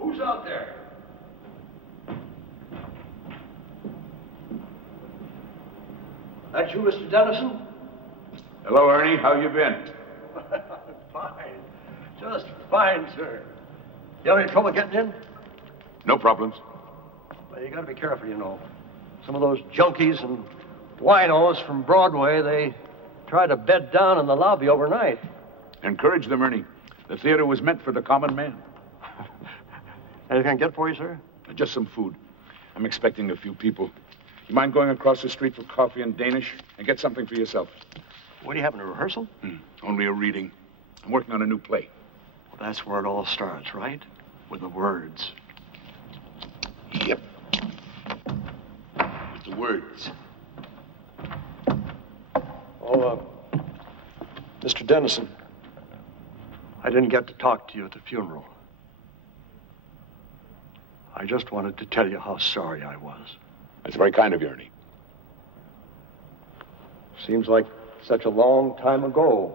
Who's out there? That you, Mr. Dennison? Hello, Ernie. How you been? Fine. Just fine, sir. You have any trouble getting in? No problems. Well, you gotta be careful, you know. Some of those junkies and winos from Broadway, they try to bed down in the lobby overnight. Encourage them, Ernie. The theater was meant for the common man. Anything I can get for you, sir? Just some food. I'm expecting a few people. You mind going across the street for coffee and Danish and get something for yourself? What, do you having a rehearsal? Only a reading. I'm working on a new play. Well, that's where it all starts, right? With the words. Yep. With the words. Oh, Mr. Dennison, I didn't get to talk to you at the funeral. I just wanted to tell you how sorry I was. That's very kind of you, Ernie. Seems like such a long time ago.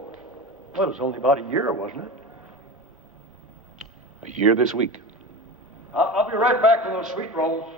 Well, it was only about a year, wasn't it? A year this week. I'll be right back with those sweet rolls.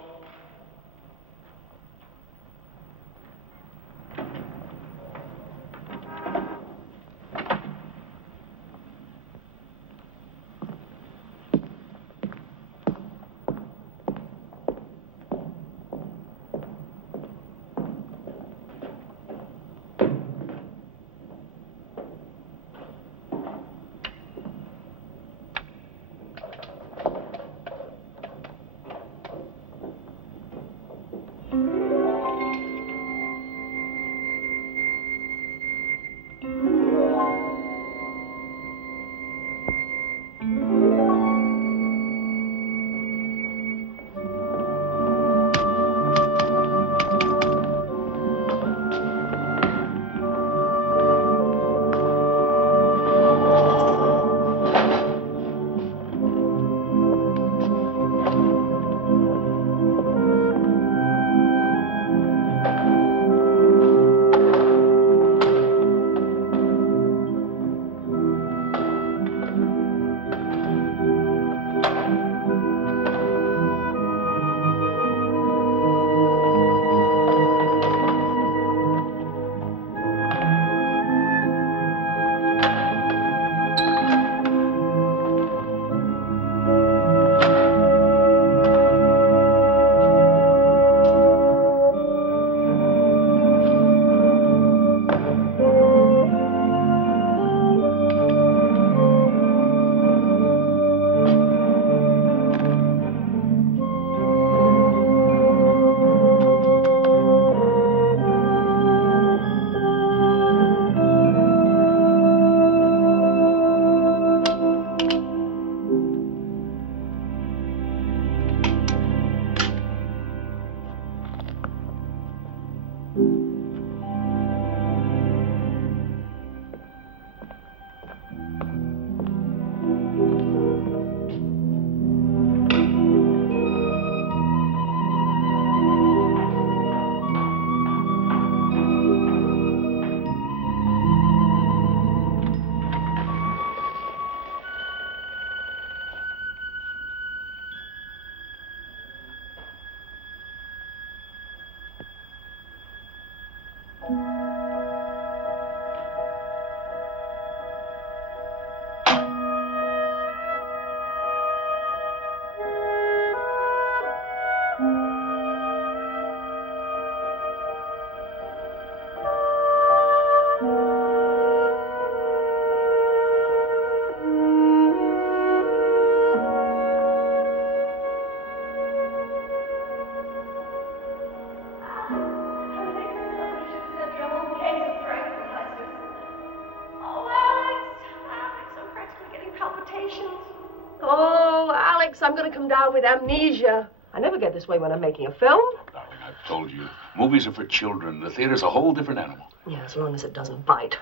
I'm going to come down with amnesia. I never get this way when I'm making a film. Darling, I've told you. Movies are for children. The theater's a whole different animal. Yeah, as long as it doesn't bite.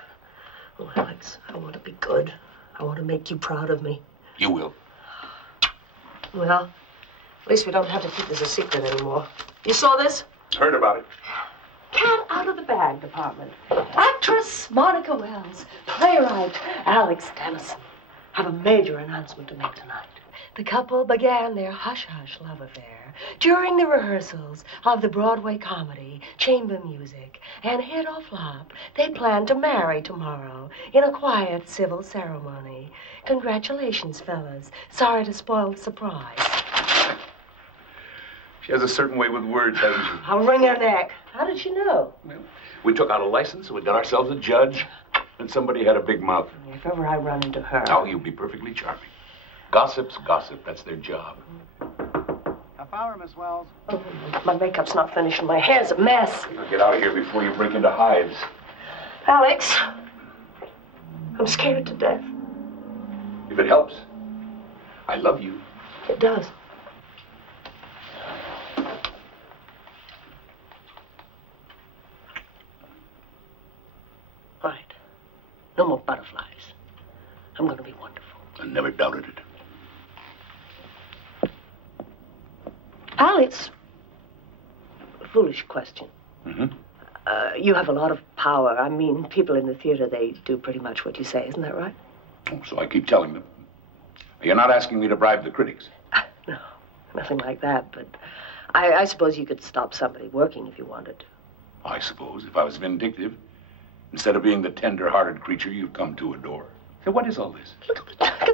Oh, Alex, I want to be good. I want to make you proud of me. You will. Well, at least we don't have to keep this a secret anymore. You saw this? Heard about it. Cat out of the bag department. Actress Monica Wells. Playwright Alex Dennison. Have a major announcement to make tonight. the couple began their hush-hush love affair during the rehearsals of the Broadway comedy, Chamber Music, and hit or flop, they plan to marry tomorrow in a quiet civil ceremony. Congratulations, fellas. Sorry to spoil the surprise. She has a certain way with words, hasn't she? I'll wring her neck. How did she know? Well, we took out a license, we got ourselves a judge, and somebody had a big mouth. If ever I run into her... Oh, you'll be perfectly charming. Gossip's gossip. That's their job. Half hour, Miss Wells. Oh, my makeup's not finished and my hair's a mess. Now get out of here before you break into hives. Alex, I'm scared to death. If it helps, I love you. It does. All right. No more butterflies. I'm going to be wonderful. I never doubted it. Alex, foolish question. Mm-hmm. You have a lot of power. I mean, people in the theater, they do pretty much what you say. Isn't that right? Oh, so I keep telling them. You're not asking me to bribe the critics. No, nothing like that. But I suppose you could stop somebody working if you wanted to. I suppose, if I was vindictive, instead of being the tender-hearted creature you've come to adore. So what is all this? Look at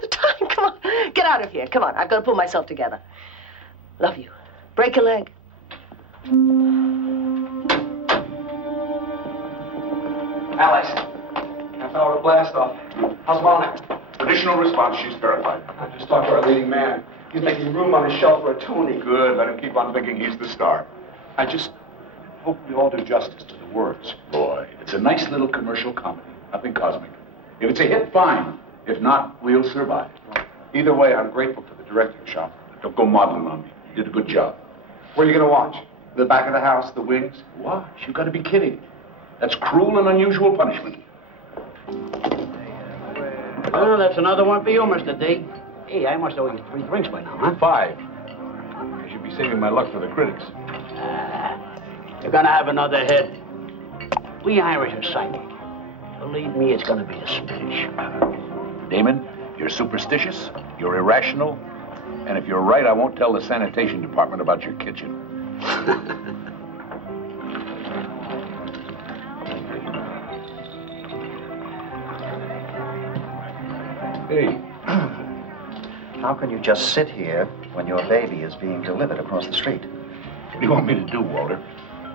the time. Come on. Get out of here. Come on. I've got to pull myself together. Love you. Break your leg. Alex, half hour blast off. How's Mona? Additional response, she's terrified. I just talked to our leading man. He's making room on his shelf for a Tony. Good, let him keep on thinking he's the star. I just hope we all do justice to the words. Boy, it's a nice little commercial comedy. Nothing cosmic. If it's a hit, fine. If not, we'll survive. Either way, I'm grateful for the directing shop. Don't go modeling on me. You did a good job. Where are you going to watch? The back of the house, the wings? Watch, you gotta be kidding. That's cruel and unusual punishment. Well, that's another one for you, Mr. D. Hey, I must owe you 3 drinks by now, huh? 5. I should be saving my luck for the critics. You're gonna have another hit. We Irish are psychic. Believe me, it's gonna be a smash. Damon, you're superstitious, you're irrational, and if you're right, I won't tell the sanitation department about your kitchen. Hey. How can you just sit here when your baby is being delivered across the street? What do you want me to do, Walter?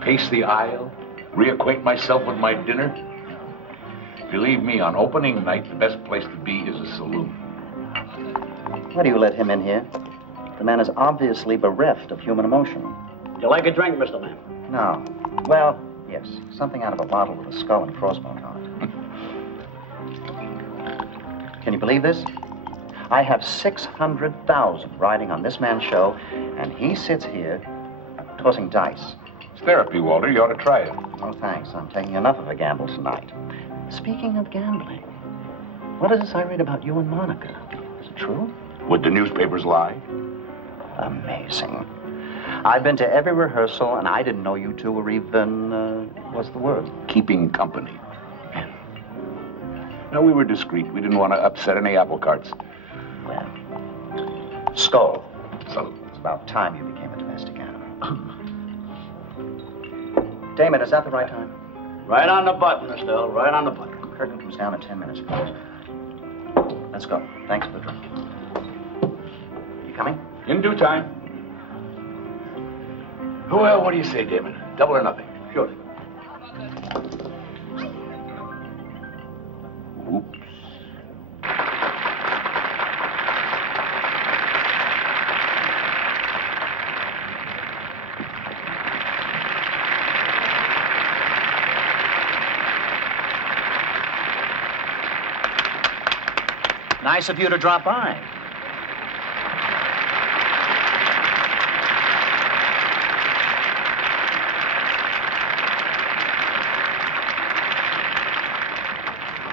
Pace the aisle? Reacquaint myself with my dinner? Believe me, on opening night, the best place to be is a saloon. Why do you let him in here? The man is obviously bereft of human emotion. Do you like a drink, Mr. Man? No. Well, yes. Something out of a bottle with a skull and crossbones on it. Can you believe this? I have 600,000 riding on this man's show, and he sits here tossing dice. It's therapy, Walter. You ought to try it. Oh, thanks. I'm taking enough of a gamble tonight. Speaking of gambling, what is this I read about you and Monica? Is it true? Would the newspapers lie? Amazing. I've been to every rehearsal, and I didn't know you two were even, what's the word? Keeping company. No, we were discreet. We didn't want to upset any apple carts. Well, Skull. Salute. It's about time you became a domestic animal. Damon, is that the right time? Right on the button, Mr. Earl. Right on the button. Curtain comes down in 10 minutes, please. Let's go. Thanks for the drink. You coming? In due time. Well, what do you say, Damon? Double or nothing? Surely. Oops. Nice of you to drop by.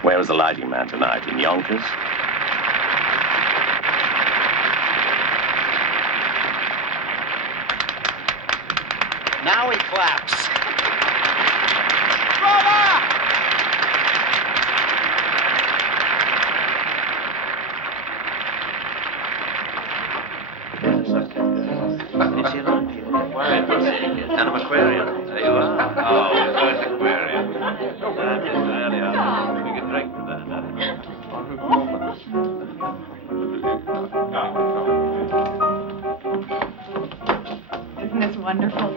Where was the lighting man tonight? In Yonkers? Now he claps. fancy lunch. Why, an aquarium. There you are. Oh, nice aquarium. That is really awesome. We can drink to that, Isn't this wonderful?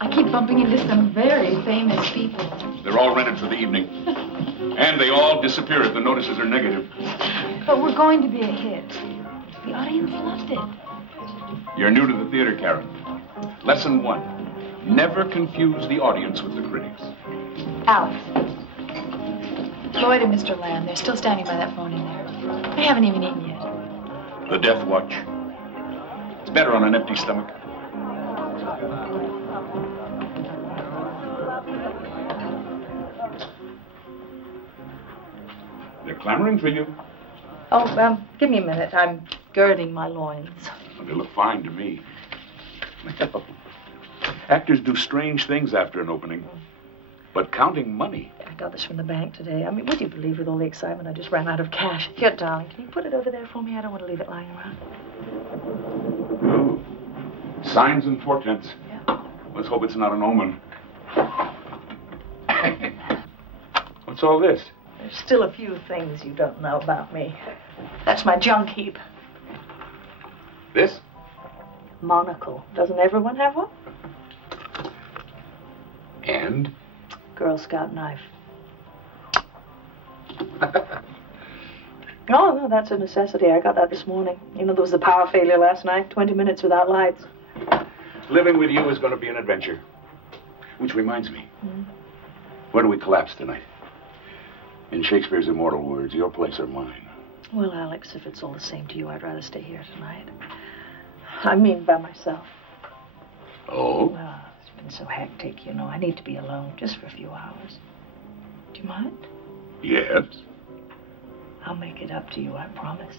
I keep bumping into some very famous people. They're all rented for the evening. And they all disappear if the notices are negative. But we're going to be a hit. The audience loved it. You're new to the theater, Karen. Lesson 1. Never confuse the audience with the critics. Alex. Lloyd and Mr. Lamb, they're still standing by that phone in there. They haven't even eaten yet. The death watch. It's better on an empty stomach. They're clamoring for you. Oh, give me a minute. I'm girding my loins. Well, they look fine to me. Actors do strange things after an opening. But counting money. I got this from the bank today. I mean, would you believe with all the excitement I just ran out of cash? Here, darling, can you put it over there for me? I don't want to leave it lying around. Oh. Signs and portents. Yeah. Let's hope it's not an omen. What's all this? There's still a few things you don't know about me. That's my junk heap. This? Monocle. Doesn't everyone have one? And? Girl Scout knife. No, that's a necessity. I got that this morning. You know, there was a power failure last night. 20 minutes without lights. Living with you is going to be an adventure. Which reminds me. Where do we collapse tonight? In Shakespeare's immortal words, your place or mine. Well, Alex, if it's all the same to you, I'd rather stay here tonight. I mean, by myself. Oh? Well, it's been so hectic, you know. I need to be alone just for a few hours. Do you mind? Yes. I'll make it up to you, I promise.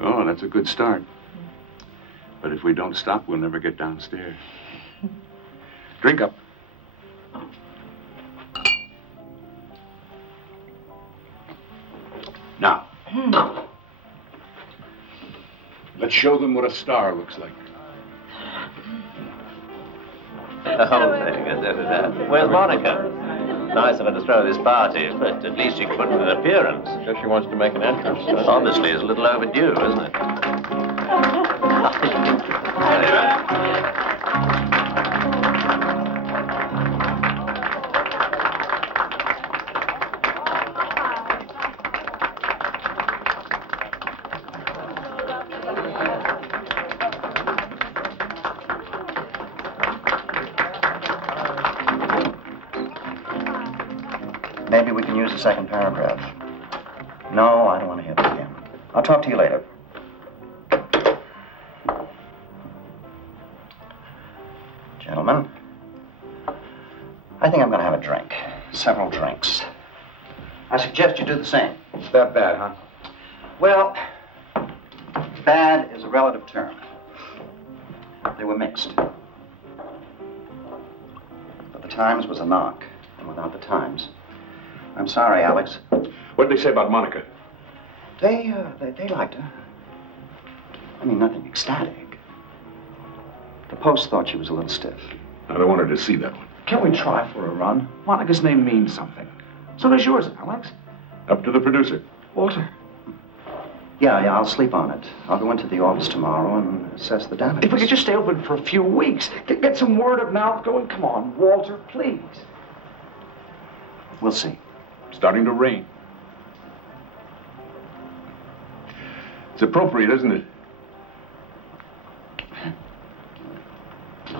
Oh, that's a good start. But if we don't stop, we'll never get downstairs. Drink up. Now, let's show them what a star looks like. Oh, where's Monica? Nice of her to throw this party, but at least she could put in an appearance. Guess she wants to make an entrance. Obviously, it's a little overdue, isn't it? Maybe we can use the second paragraph. No, I don't want to hear that again. I'll talk to you later. Gentlemen, I think I'm going to have a drink. Several drinks. I suggest you do the same. It's that bad, huh? Well, bad is a relative term. They were mixed. But the Times was a knock, and without the Times... I'm sorry, Alex. What did they say about Monica? They liked her. I mean, nothing ecstatic. The Post thought she was a little stiff. I don't want her to see that one. Can we try for a run? Monica's name means something. So does yours, Alex. Up to the producer. Walter. Yeah, I'll sleep on it. I'll go into the office tomorrow and assess the damage. If we could just stay open for a few weeks, get some word of mouth going. Come on, Walter, please. We'll see. Starting to rain. It's appropriate, isn't it?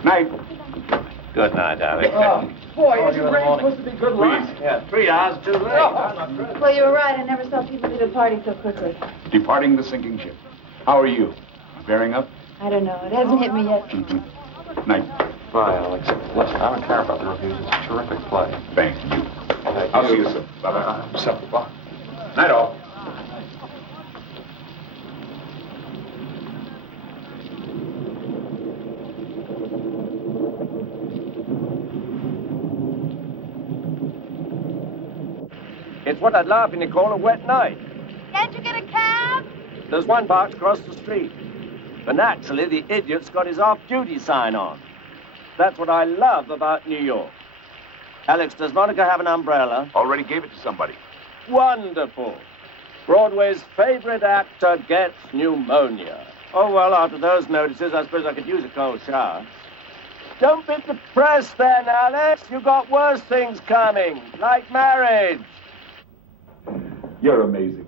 Night. Good night, Alex. Oh, boy, isn't rain supposed to be good luck? Yeah, 3 hours too late. Well, you were right. I never saw people leave a party so quickly. Departing the sinking ship. How are you? Bearing up? I don't know. It hasn't hit me yet. Night. Bye, Alex. Listen, I don't care about the reviews. It's a terrific play. Thank you. I'll see you soon. Bye-bye. Supper. Bye. Night all. It's what I'd laughingly call a wet night. Can't you get a cab? There's one box across the street. But naturally, the idiot's got his off-duty sign on. That's what I love about New York. Alex, does Monica have an umbrella? Already gave it to somebody. Wonderful. Broadway's favorite actor gets pneumonia. Oh, well, after those notices, I suppose I could use a cold shower. Don't be depressed then, Alex. You've got worse things coming, like marriage. You're amazing.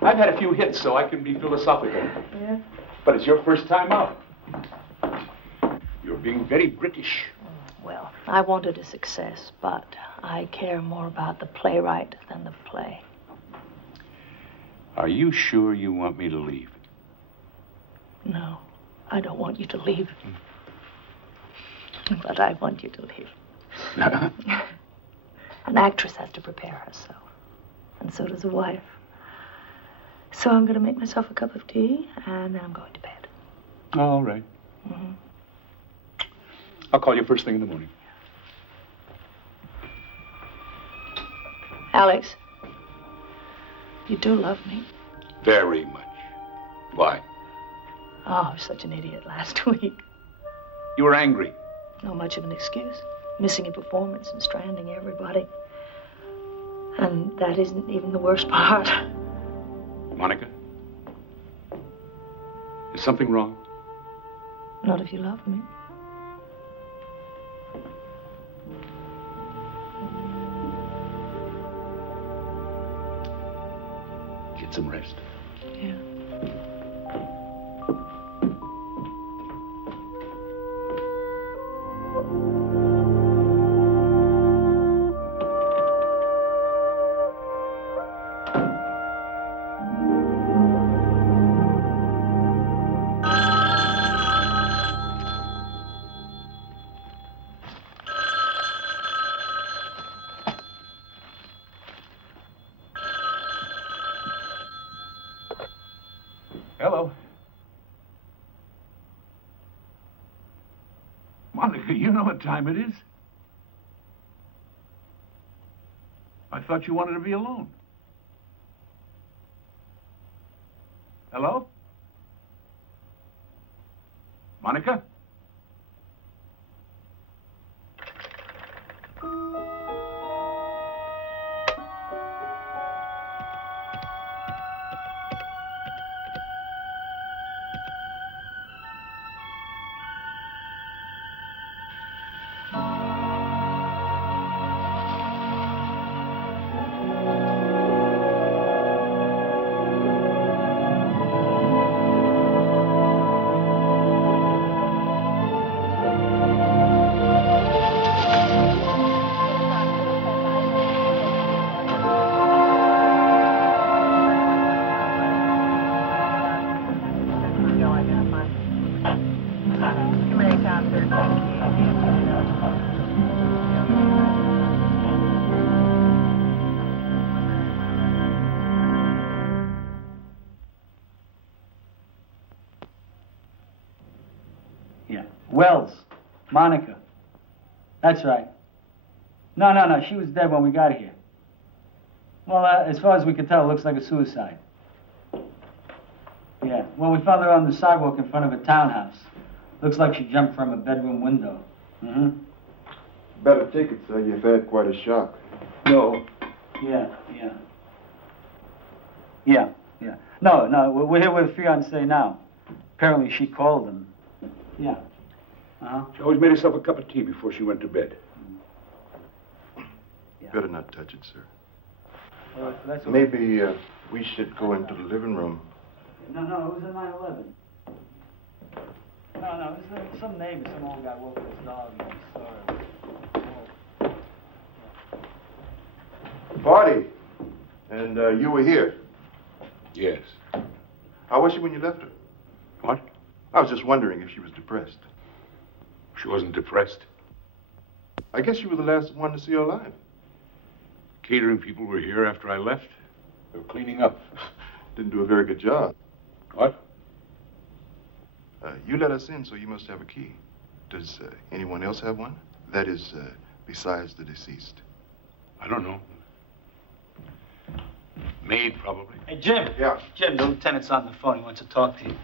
I've had a few hits, so I can be philosophical. Yeah? But it's your first time out. You're being very British. Well, I wanted a success, but I care more about the playwright than the play. Are you sure you want me to leave? No, I don't want you to leave. But I want you to leave. An actress has to prepare herself. And so does a wife. So I'm going to make myself a cup of tea, and then I'm going to bed. All right. Mm-hmm. I'll call you first thing in the morning. Alex, you do love me. Very much. Why? Oh, I was such an idiot last week. You were angry. Not much of an excuse. Missing a performance and stranding everybody. And that isn't even the worst part. Monica? Is something wrong? Not if you love me. Get some rest. Yeah. Hello. Monica, you know what time it is. I thought you wanted to be alone. Hello? Monica? Wells. Monica. That's right. No. She was dead when we got here. Well, as far as we can tell, it looks like a suicide. Yeah. Well, we found her on the sidewalk in front of a townhouse. Looks like she jumped from a bedroom window. Mm-hmm. Better take it, sir. You've had quite a shock. No. Yeah. No, we're here with fiancée now. Apparently she called him. Yeah. Uh-huh. She always made herself a cup of tea before she went to bed. Yeah. Better not touch it, sir. Well, that's Maybe we should go into the living room. No, it was a 9/11. No, it was some neighbor, some old guy woke up his dog and he saw her. Party. And you were here. Yes. How was she when you left her? What? I was just wondering if she was depressed. She wasn't depressed. I guess you were the last one to see her alive. Catering people were here after I left. They were cleaning up. Didn't do a very good job. What? You let us in, so you must have a key. Does anyone else have one? That is, besides the deceased. I don't know. Maid, probably. Hey, Jim. Yeah. Jim, the lieutenant's on the phone. He wants to talk to you.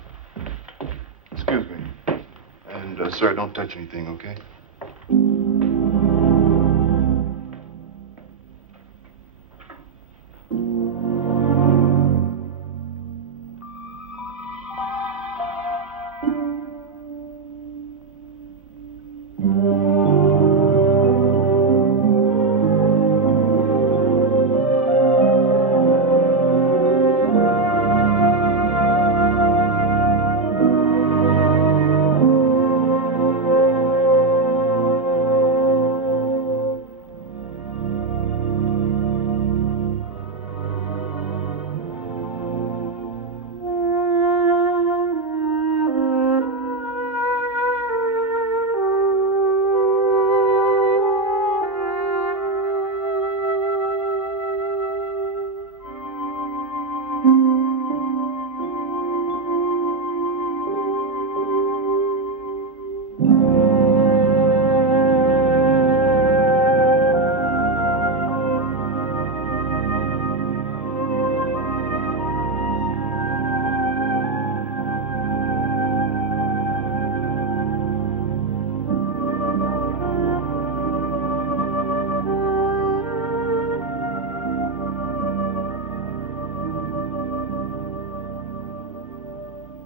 Excuse me. And, sir, don't touch anything, okay?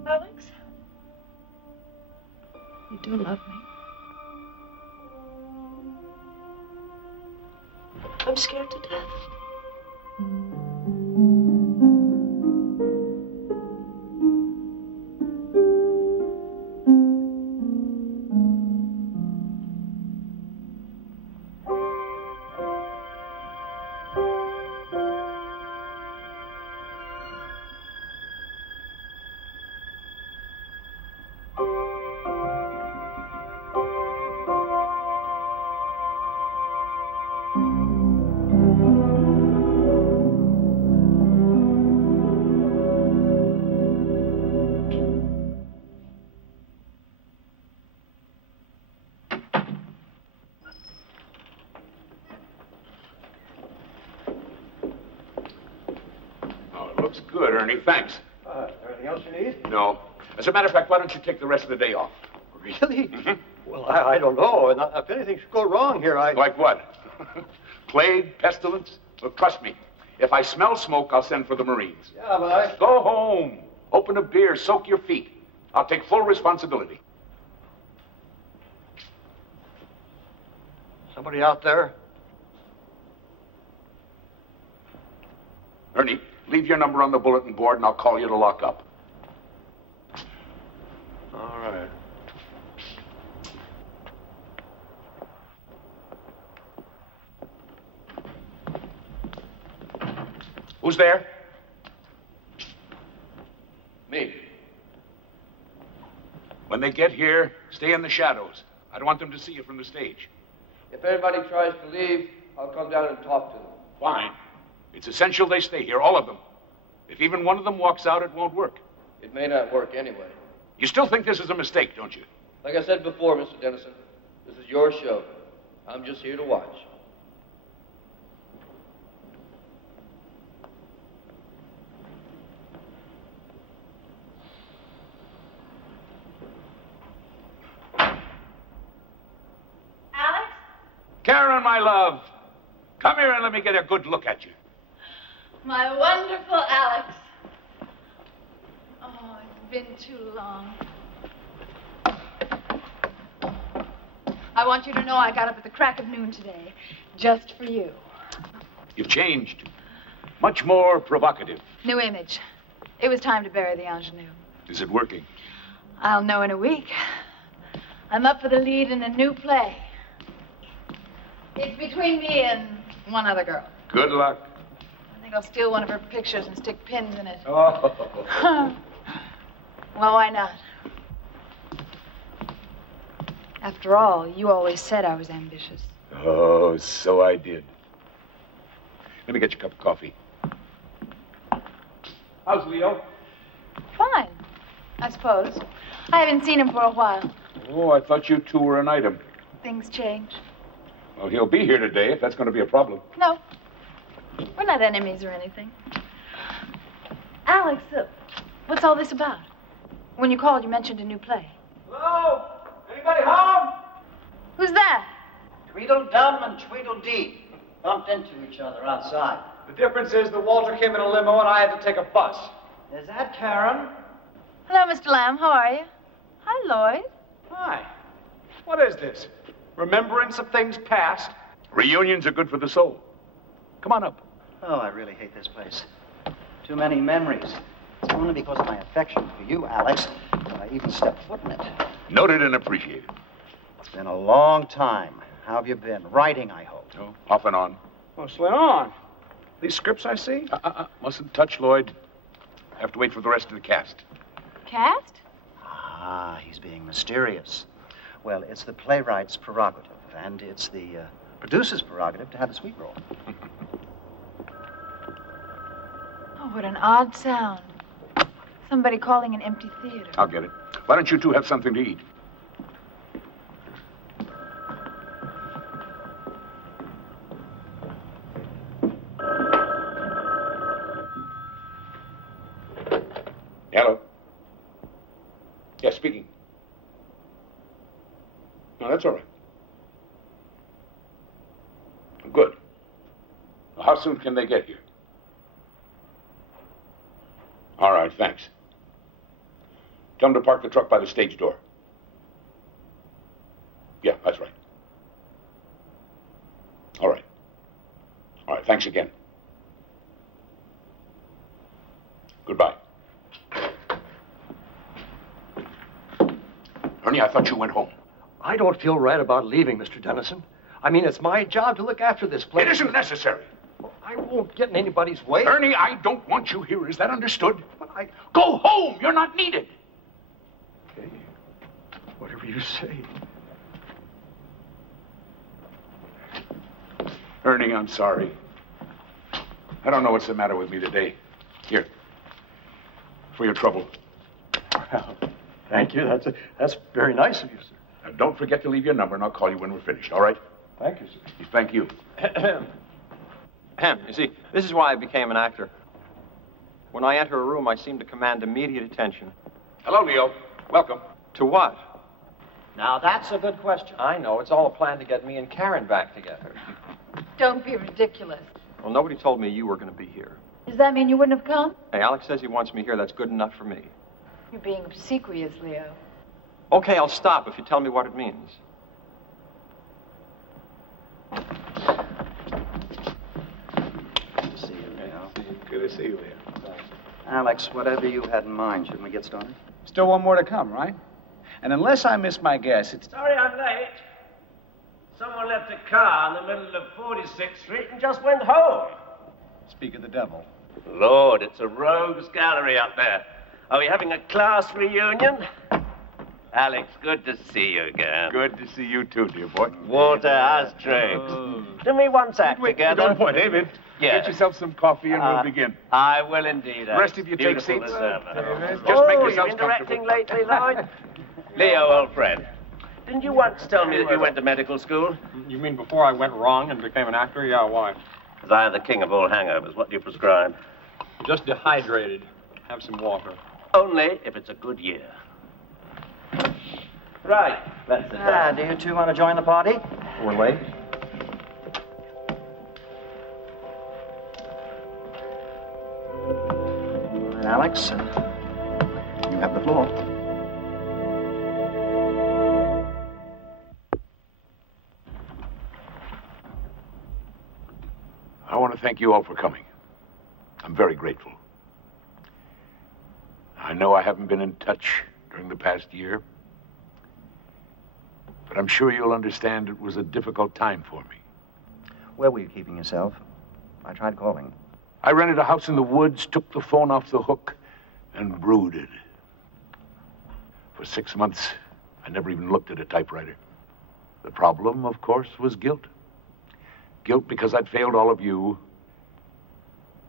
Alex? You do love me. I'm scared to death. Looks good, Ernie. Thanks. Anything else you need? No. As a matter of fact, why don't you take the rest of the day off? Really? Well, I don't know. And if anything should go wrong here, Like what? Plague, pestilence? Well, trust me. If I smell smoke, I'll send for the Marines. Yeah, but Go home. Open a beer. Soak your feet. I'll take full responsibility. Somebody out there? Ernie, leave your number on the bulletin board and I'll call you to lock up. All right. Who's there? Me. When they get here, stay in the shadows. I don't want them to see you from the stage. If anybody tries to leave, I'll come down and talk to them. Fine. It's essential they stay here, all of them. If even one of them walks out, it won't work. It may not work anyway. You still think this is a mistake, don't you? Like I said before, Mr. Dennison, this is your show. I'm just here to watch. Alex? Karen, my love, come here and let me get a good look at you. My wonderful Alex. Oh, it's been too long. I want you to know I got up at the crack of noon today, just for you. You've changed. Much more provocative. New image. It was time to bury the ingenue. Is it working? I'll know in a week. I'm up for the lead in a new play. It's between me and one other girl. Good luck. I think I'll steal one of her pictures and stick pins in it. Oh. Well, why not? After all, you always said I was ambitious. Oh, so I did. Let me get you a cup of coffee. How's Leo? Fine, I suppose. I haven't seen him for a while. Oh, I thought you two were an item. Things change. Well, he'll be here today if that's going to be a problem. No, we're not enemies or anything. Alex, what's all this about? When you called, you mentioned a new play. Hello? Anybody home? Who's that? Tweedledum and Tweedledee bumped into each other outside. The difference is that Walter came in a limo and I had to take a bus. Is that Karen? Hello, Mr. Lamb. How are you? Hi, Lloyd. Hi. What is this? Remembrance of things past? Reunions are good for the soul. Come on up. Oh, I really hate this place. Too many memories. It's only because of my affection for you, Alex, that I even stepped foot in it. Noted and appreciated. It's been a long time. How have you been? Writing, I hope. Oh, off and on. What's going on? These scripts I see? Mustn't touch, Lloyd. Have to wait for the rest of the cast. Cast? Ah, he's being mysterious. Well, it's the playwright's prerogative, and it's the producer's prerogative to have a sweet roll. Oh, what an odd sound. Somebody calling an empty theater. I'll get it. Why don't you two have something to eat? Hello? Yes, speaking. No, that's all right. Good. Well, how soon can they get here? All right, thanks. Tell them to park the truck by the stage door. Yeah, that's right. All right. All right, thanks again. Goodbye. Ernie, I thought you went home. I don't feel right about leaving, Mr. Dennison. I mean, it's my job to look after this place. It isn't necessary. I won't get in anybody's way. Ernie, I don't want you here. Is that understood? But Go home. You're not needed. Okay. Whatever you say. Ernie, I'm sorry. I don't know what's the matter with me today. Here. For your trouble. Well, thank you. That's very nice of you, sir. Now, don't forget to leave your number, and I'll call you when we're finished, all right? Thank you, sir. Thank you. You see, this is why I became an actor. When I enter a room, I seem to command immediate attention. Hello, Leo. Welcome. To what? Now, that's a good question. I know. It's all a plan to get me and Karen back together. Don't be ridiculous. Well, nobody told me you were going to be here. Does that mean you wouldn't have come? Hey, Alex says he wants me here. That's good enough for me. You're being obsequious, Leo. Okay, I'll stop if you tell me what it means. Good to see you, Leo. Good to see you, Leo. Alex, whatever you had in mind, shouldn't we get started? Still one more to come, right? And unless I miss my guess, it's... Sorry I'm late. Someone left a car in the middle of 46th Street and just went home. Speak of the devil. Lord, it's a rogues gallery up there. Are we having a class reunion? Alex, good to see you again. Good to see you too, dear boy. Walter, how's drinks? Do me one sack together. Don't point, David. Yeah. Get yourself some coffee and we'll begin. I will indeed. The rest of you take Beautiful seats. Just Just make you yourselves interacting comfortable. lately, Lloyd? Leo, old friend. Didn't you once tell me that you went to medical school? You mean before I went wrong and became an actor? Yeah, why? Because I am the king of all hangovers. What do you prescribe? Just dehydrated. Have some water. Only if it's a good year. Right. Let's sit down. Do you two want to join the party? We're late. All right, Alex, you have the floor. I want to thank you all for coming. I'm very grateful. I know I haven't been in touch during the past year, but I'm sure you'll understand it was a difficult time for me. Where were you keeping yourself? I tried calling. I rented a house in the woods, took the phone off the hook, and brooded. For 6 months, I never even looked at a typewriter. The problem, of course, was guilt. Guilt because I'd failed all of you,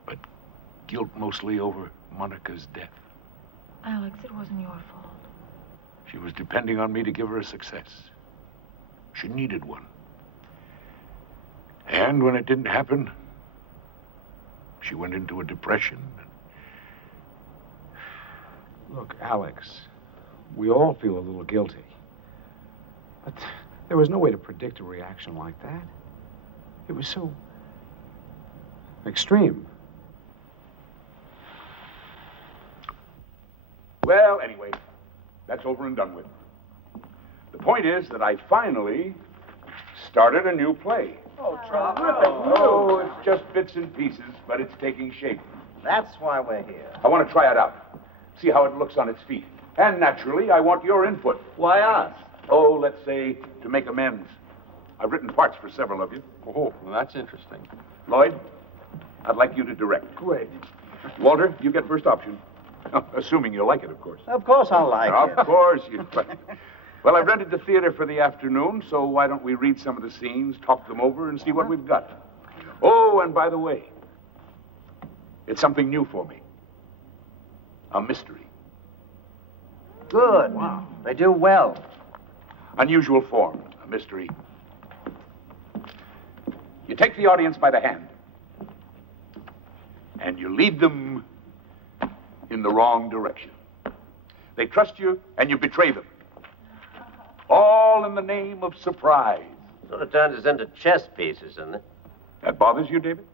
but guilt mostly over Monica's death. Alex, it wasn't your fault. She was depending on me to give her a success. She needed one. And when it didn't happen, she went into a depression. Look, Alex, we all feel a little guilty. But there was no way to predict a reaction like that. It was so extreme. Well, anyway, that's over and done with. The point is that I finally started a new play. Oh, Oh, it's just bits and pieces, but it's taking shape. That's why we're here. I want to try it out, see how it looks on its feet. And naturally, I want your input. Why us? Oh, let's say to make amends. I've written parts for several of you. Oh, well, that's interesting. Lloyd, I'd like you to direct. Great. Walter, you get first option. Assuming you'll like it, of course. Of course I'll like it. Of course you'd like it. Well, I've rented the theater for the afternoon, so why don't we read some of the scenes, talk them over, and see what we've got. Oh, and by the way, it's something new for me. A mystery. Good. Wow. They do well. Unusual form, a mystery. You take the audience by the hand, and you lead them in the wrong direction. They trust you, and you betray them. All in the name of surprise. Sort of turns us into chess pieces, doesn't it? That bothers you, David?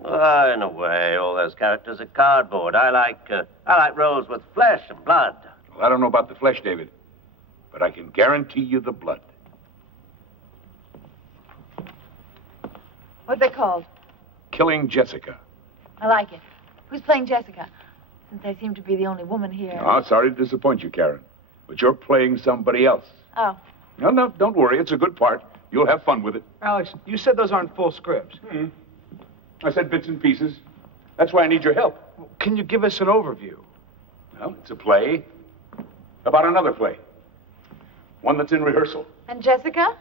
In a way, all those characters are cardboard. I like roles with flesh and blood. Well, I don't know about the flesh, David, but I can guarantee you the blood. What's it called? Killing Jessica. I like it. Who's playing Jessica? Since I seem to be the only woman here. Oh, sorry to disappoint you, Karen, but you're playing somebody else. Oh. No, don't worry. It's a good part. You'll have fun with it. Alex, you said those aren't full scripts. I said bits and pieces. That's why I need your help. Can you give us an overview? Well, it's a play about another play. One that's in rehearsal. And Jessica?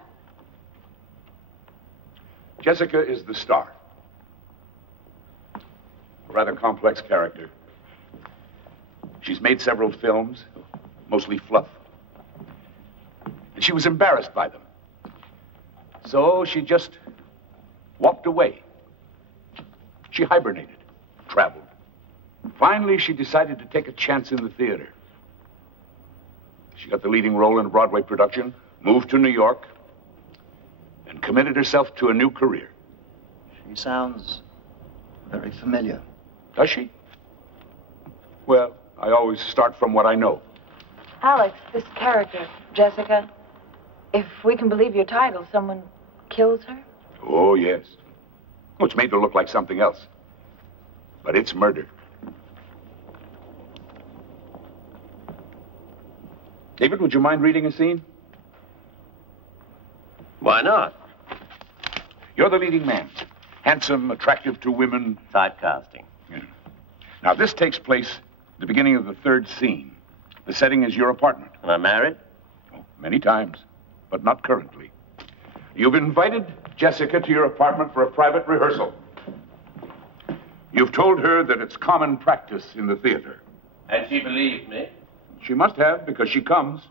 Jessica is the star. A rather complex character. She's made several films, mostly fluff. And she was embarrassed by them. So she just walked away. She hibernated, traveled. Finally, she decided to take a chance in the theater. She got the leading role in a Broadway production, moved to New York, and committed herself to a new career. She sounds very familiar. Does she? Well, I always start from what I know. Alex, this character, Jessica, if we can believe your title, someone kills her? Oh, yes. Oh, it's made to look like something else. But it's murder. David, would you mind reading a scene? Why not? You're the leading man. Handsome, attractive to women. Typecasting. Yeah. Now, this takes place at the beginning of the third scene. The setting is your apartment. Am I married? Oh, many times, but not currently. You've invited Jessica to your apartment for a private rehearsal. You've told her that it's common practice in the theater. And she believed me? She must have, because she comes.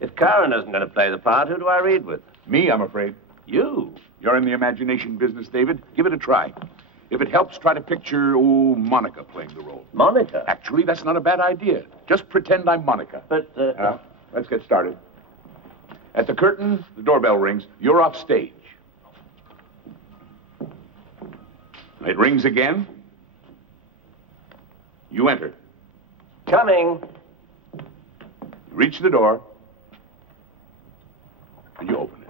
If Karen isn't going to play the part, who do I read with? Me, I'm afraid. You? You're in the imagination business, David. Give it a try. If it helps, try to picture, Monica playing the role. Monica? Actually, that's not a bad idea. Just pretend I'm Monica. But, Now, let's get started. At the curtain, the doorbell rings. You're off stage. It rings again. You enter. Coming. You reach the door, and you open it.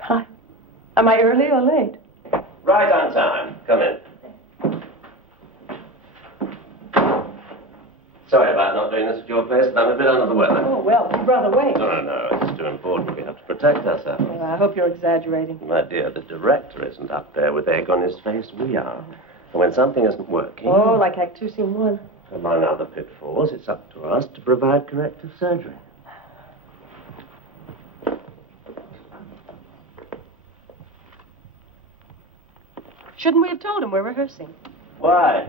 Hi. Am I early or late? Right on time. Come in. Sorry about not doing this at your place, but I'm a bit under the weather. Oh, well, you'd rather wait. No, it's too important. We have to protect ourselves. Well, I hope you're exaggerating. My dear, the director isn't up there with egg on his face. We are. And when something isn't working... Oh, like Act 2, Scene 1. Among other pitfalls, it's up to us to provide corrective surgery. Shouldn't we have told him we're rehearsing? Why?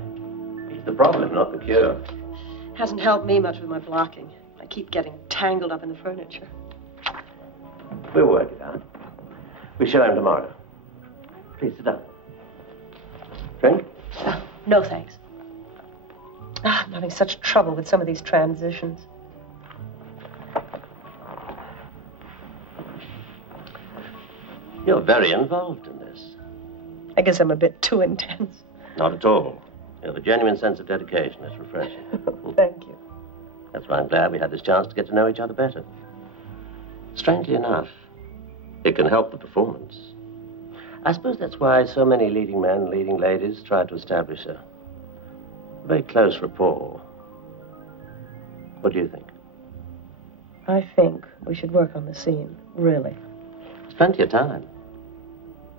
It's the problem, not the cure. Hasn't helped me much with my blocking. I keep getting tangled up in the furniture. We'll work it out. We show him tomorrow. Please sit down. Drink? No, thanks. I'm having such trouble with some of these transitions. You're very involved in this. I guess I'm a bit too intense. Not at all. You have a genuine sense of dedication. It's refreshing. Thank you. That's why I'm glad we had this chance to get to know each other better. Strangely enough, it can help the performance. I suppose that's why so many leading men and leading ladies try to establish a very close rapport. What do you think? I think we should work on the scene, really. There's plenty of time.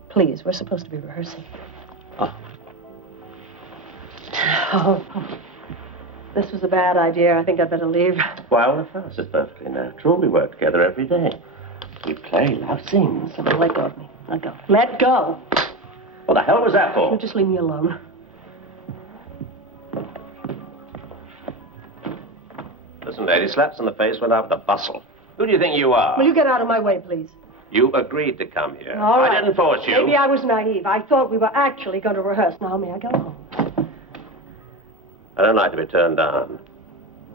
Please, we're supposed to be rehearsing. Oh. Oh, this was a bad idea. I think I'd better leave. Why, all of us is perfectly natural. We work together every day. We play love scenes. Let go of me. Let go. Let go. What the hell was that for? You just leave me alone. Listen, lady, slaps in the face went out with a bustle. Who do you think you are? Will you get out of my way, please? You agreed to come here. All right. I didn't force you. Maybe I was naive. I thought we were actually going to rehearse. Now, may I go home? I don't like to be turned down.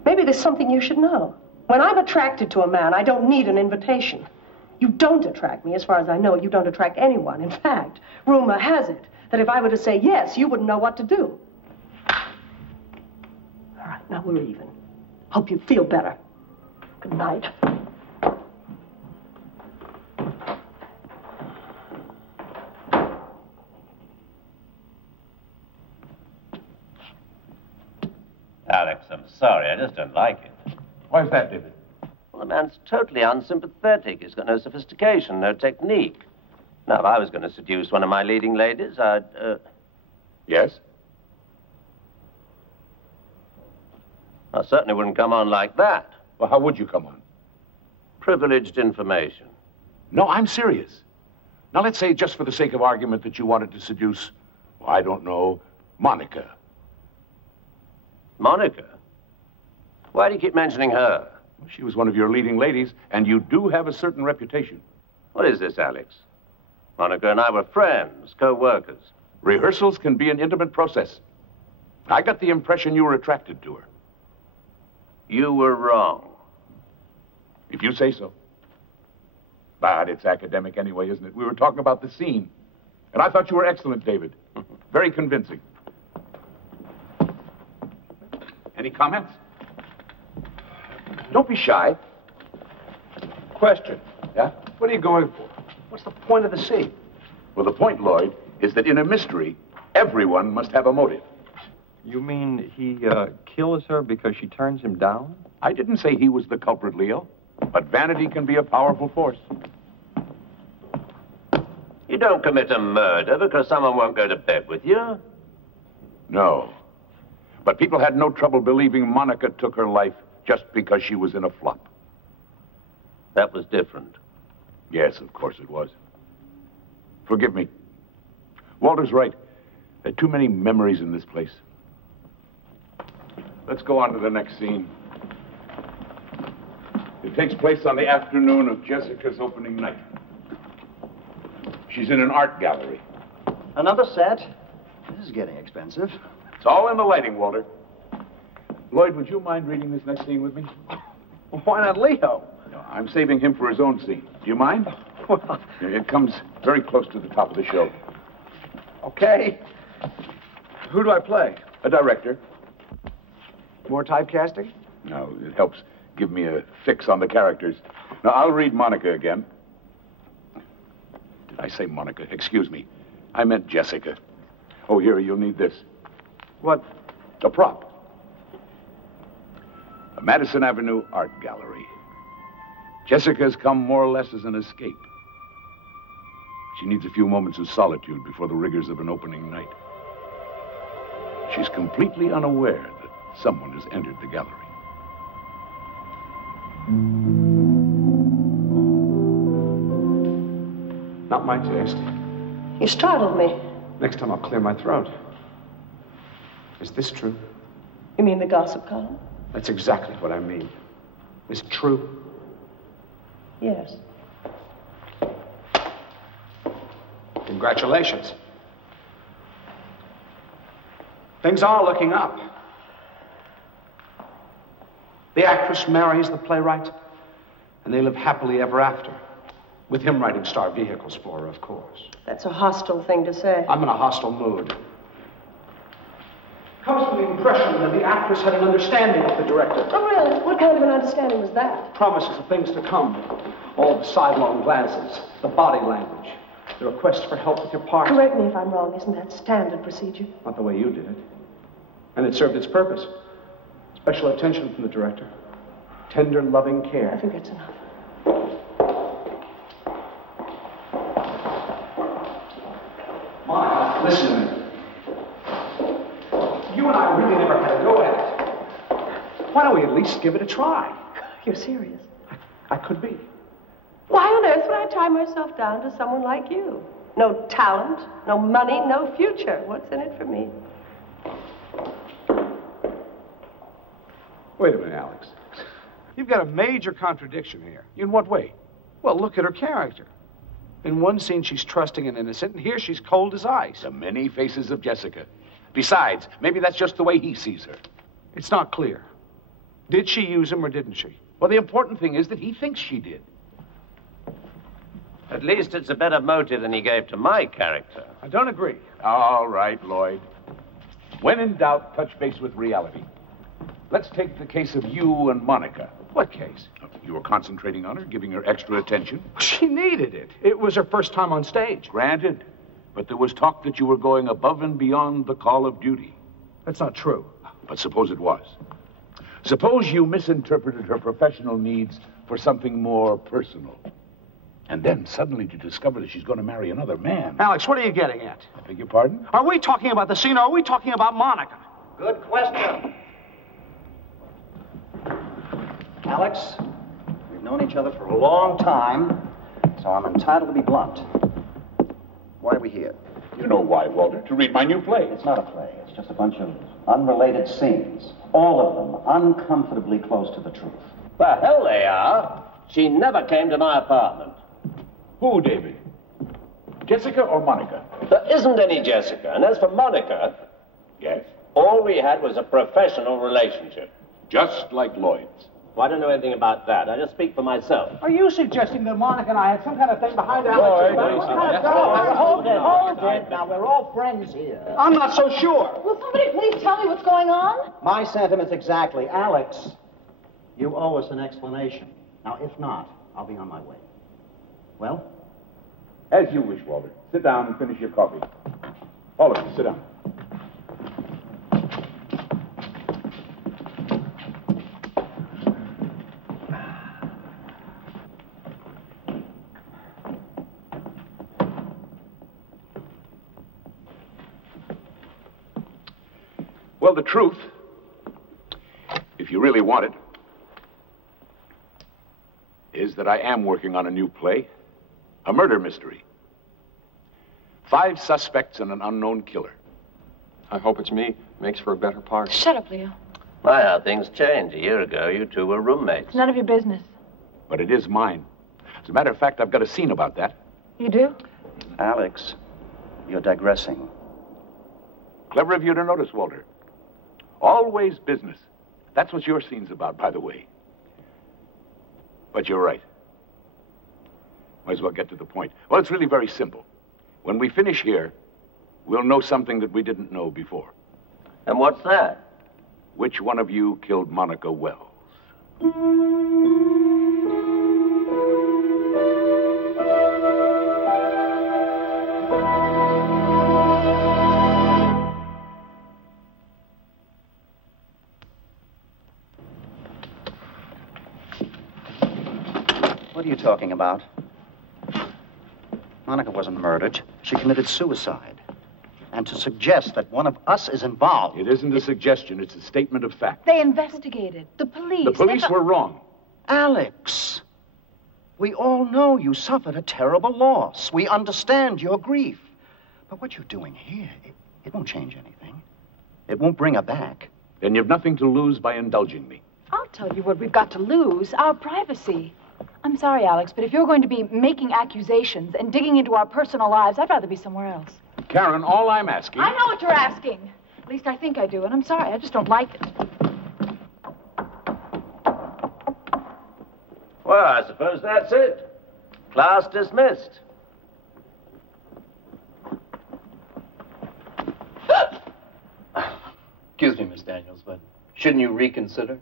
Maybe there's something you should know. When I'm attracted to a man, I don't need an invitation. You don't attract me. As far as I know, you don't attract anyone. In fact, rumor has it that if I were to say yes, you wouldn't know what to do. All right, now we're even. Hope you feel better. Good night. Alex, I'm sorry. I just don't like it. Why is that, David? Well, the man's totally unsympathetic. He's got no sophistication, no technique. Now, if I was going to seduce one of my leading ladies, I'd, Yes? I certainly wouldn't come on like that. Well, how would you come on? Privileged information. No, I'm serious. Now, let's say, just for the sake of argument, that you wanted to seduce, well, I don't know, Monica. Monica? Why do you keep mentioning her? She was one of your leading ladies, and you do have a certain reputation. What is this, Alex? Monica and I were friends, co-workers. Rehearsals can be an intimate process. I got the impression you were attracted to her. You were wrong. If you say so. But it's academic anyway, isn't it? We were talking about the scene. And I thought you were excellent, David. Very convincing. Any comments? Don't be shy. Question. Yeah? What are you going for? What's the point of the scene? Well, the point, Lloyd, is that in a mystery, everyone must have a motive. You mean he kills her because she turns him down? I didn't say he was the culprit, Leo. But vanity can be a powerful force. You don't commit a murder because someone won't go to bed with you. No. But people had no trouble believing Monica took her life just because she was in a flop. That was different. Yes, of course it was. Forgive me. Walter's right. There are too many memories in this place. Let's go on to the next scene. It takes place on the afternoon of Jessica's opening night. She's in an art gallery. Another set? This is getting expensive. It's all in the lighting, Walter. Lloyd, would you mind reading this next scene with me? Why not Leo? No, I'm saving him for his own scene. Do you mind? Well, It comes very close to the top of the show. okay. Who do I play? A director. More typecasting? No, it helps give me a fix on the characters. Now, I'll read Monica again. Did I say Monica? Excuse me. I meant Jessica. Oh, here, you'll need this. What? A prop. A Madison Avenue art gallery. Jessica's come more or less as an escape. She needs a few moments of solitude before the rigors of an opening night. She's completely unaware that someone has entered the gallery. Not my taste. You startled me. Next time I'll clear my throat. Is this true? You mean the gossip column? That's exactly what I mean. Is it true? Yes. Congratulations. Things are looking up. The actress marries the playwright, and they live happily ever after. With him writing star vehicles for her, of course. That's a hostile thing to say. I'm in a hostile mood. Comes from the impression that the actress had an understanding with the director. Oh, really? What kind of an understanding was that? Promises of things to come. All the sidelong glances, the body language, the request for help with your part. Correct me if I'm wrong. Isn't that standard procedure? Not the way you did it. And it served its purpose. Special attention from the director. Tender, loving care. I think that's enough. Monica, listen to me. You and I really never had a go at it. Why don't we at least give it a try? You're serious? I could be. Why on earth would I tie myself down to someone like you? No talent, no money, no future. What's in it for me? Wait a minute, Alex. You've got a major contradiction here. In what way? Well, look at her character. In one scene, she's trusting and innocent, and here she's cold as ice. The many faces of Jessica. Besides, maybe that's just the way he sees her. It's not clear. Did she use him or didn't she? Well, the important thing is that he thinks she did. At least it's a better motive than he gave to my character. I don't agree. All right, Lloyd. When in doubt, touch base with reality. Let's take the case of you and Monica. What case? You were concentrating on her, giving her extra attention. She needed it. It was her first time on stage. Granted. But there was talk that you were going above and beyond the call of duty. That's not true. But suppose it was. Suppose you misinterpreted her professional needs for something more personal. And then suddenly to discover that she's going to marry another man. Alex, what are you getting at? I beg your pardon? Are we talking about the scene or are we talking about Monica? Good question. Alex, we've known each other for a long time, so I'm entitled to be blunt. Why are we here? You know why, Walter. To read my new play. It's not a play. It's just a bunch of unrelated scenes. All of them uncomfortably close to the truth. The hell they are. She never came to my apartment. Who, David? Jessica or Monica? There isn't any Jessica. And as for Monica... Yes? All we had was a professional relationship. Just like Lloyd's. Well, I don't know anything about that. I just speak for myself. Are you suggesting that Monica and I had some kind of thing behind our Lloyd, Hold it. Now, we're all friends here. I'm not so sure. Will somebody please tell me what's going on? My sentiments exactly. Alex, you owe us an explanation. Now, if not, I'll be on my way. Well? As you wish, Walter. Sit down and finish your coffee. All of you, sit down. Well, the truth, if you really want it, is that I am working on a new play, a murder mystery. 5 suspects and an unknown killer. I hope it's me. Makes for a better part. Shut up, Leo. My, how things changed. A year ago, you two were roommates. It's none of your business. But it is mine. As a matter of fact, I've got a scene about that. You do? Alex, you're digressing. Clever of you to notice, Walter. Always business. That's what your scene's about, by the way. But you're right. Might as well get to the point. Well, it's really very simple. When we finish here, we'll know something that we didn't know before. And what's that? Which one of you killed Monica Wells? What are you talking about? Monica wasn't murdered. She committed suicide. And to suggest that one of us is involved... It isn't a suggestion. It's a statement of fact. They investigated. The police. The police were wrong. Alex, we all know you suffered a terrible loss. We understand your grief. But what you're doing here, it won't change anything. It won't bring her back. Then you've nothing to lose by indulging me. I'll tell you what we've got to lose, our privacy. I'm sorry, Alex, but if you're going to be making accusations and digging into our personal lives, I'd rather be somewhere else. Karen, all I'm asking... I know what you're asking. At least I think I do, and I'm sorry, I just don't like it. Well, I suppose that's it. Class dismissed. Excuse me, Miss Daniels, but shouldn't you reconsider?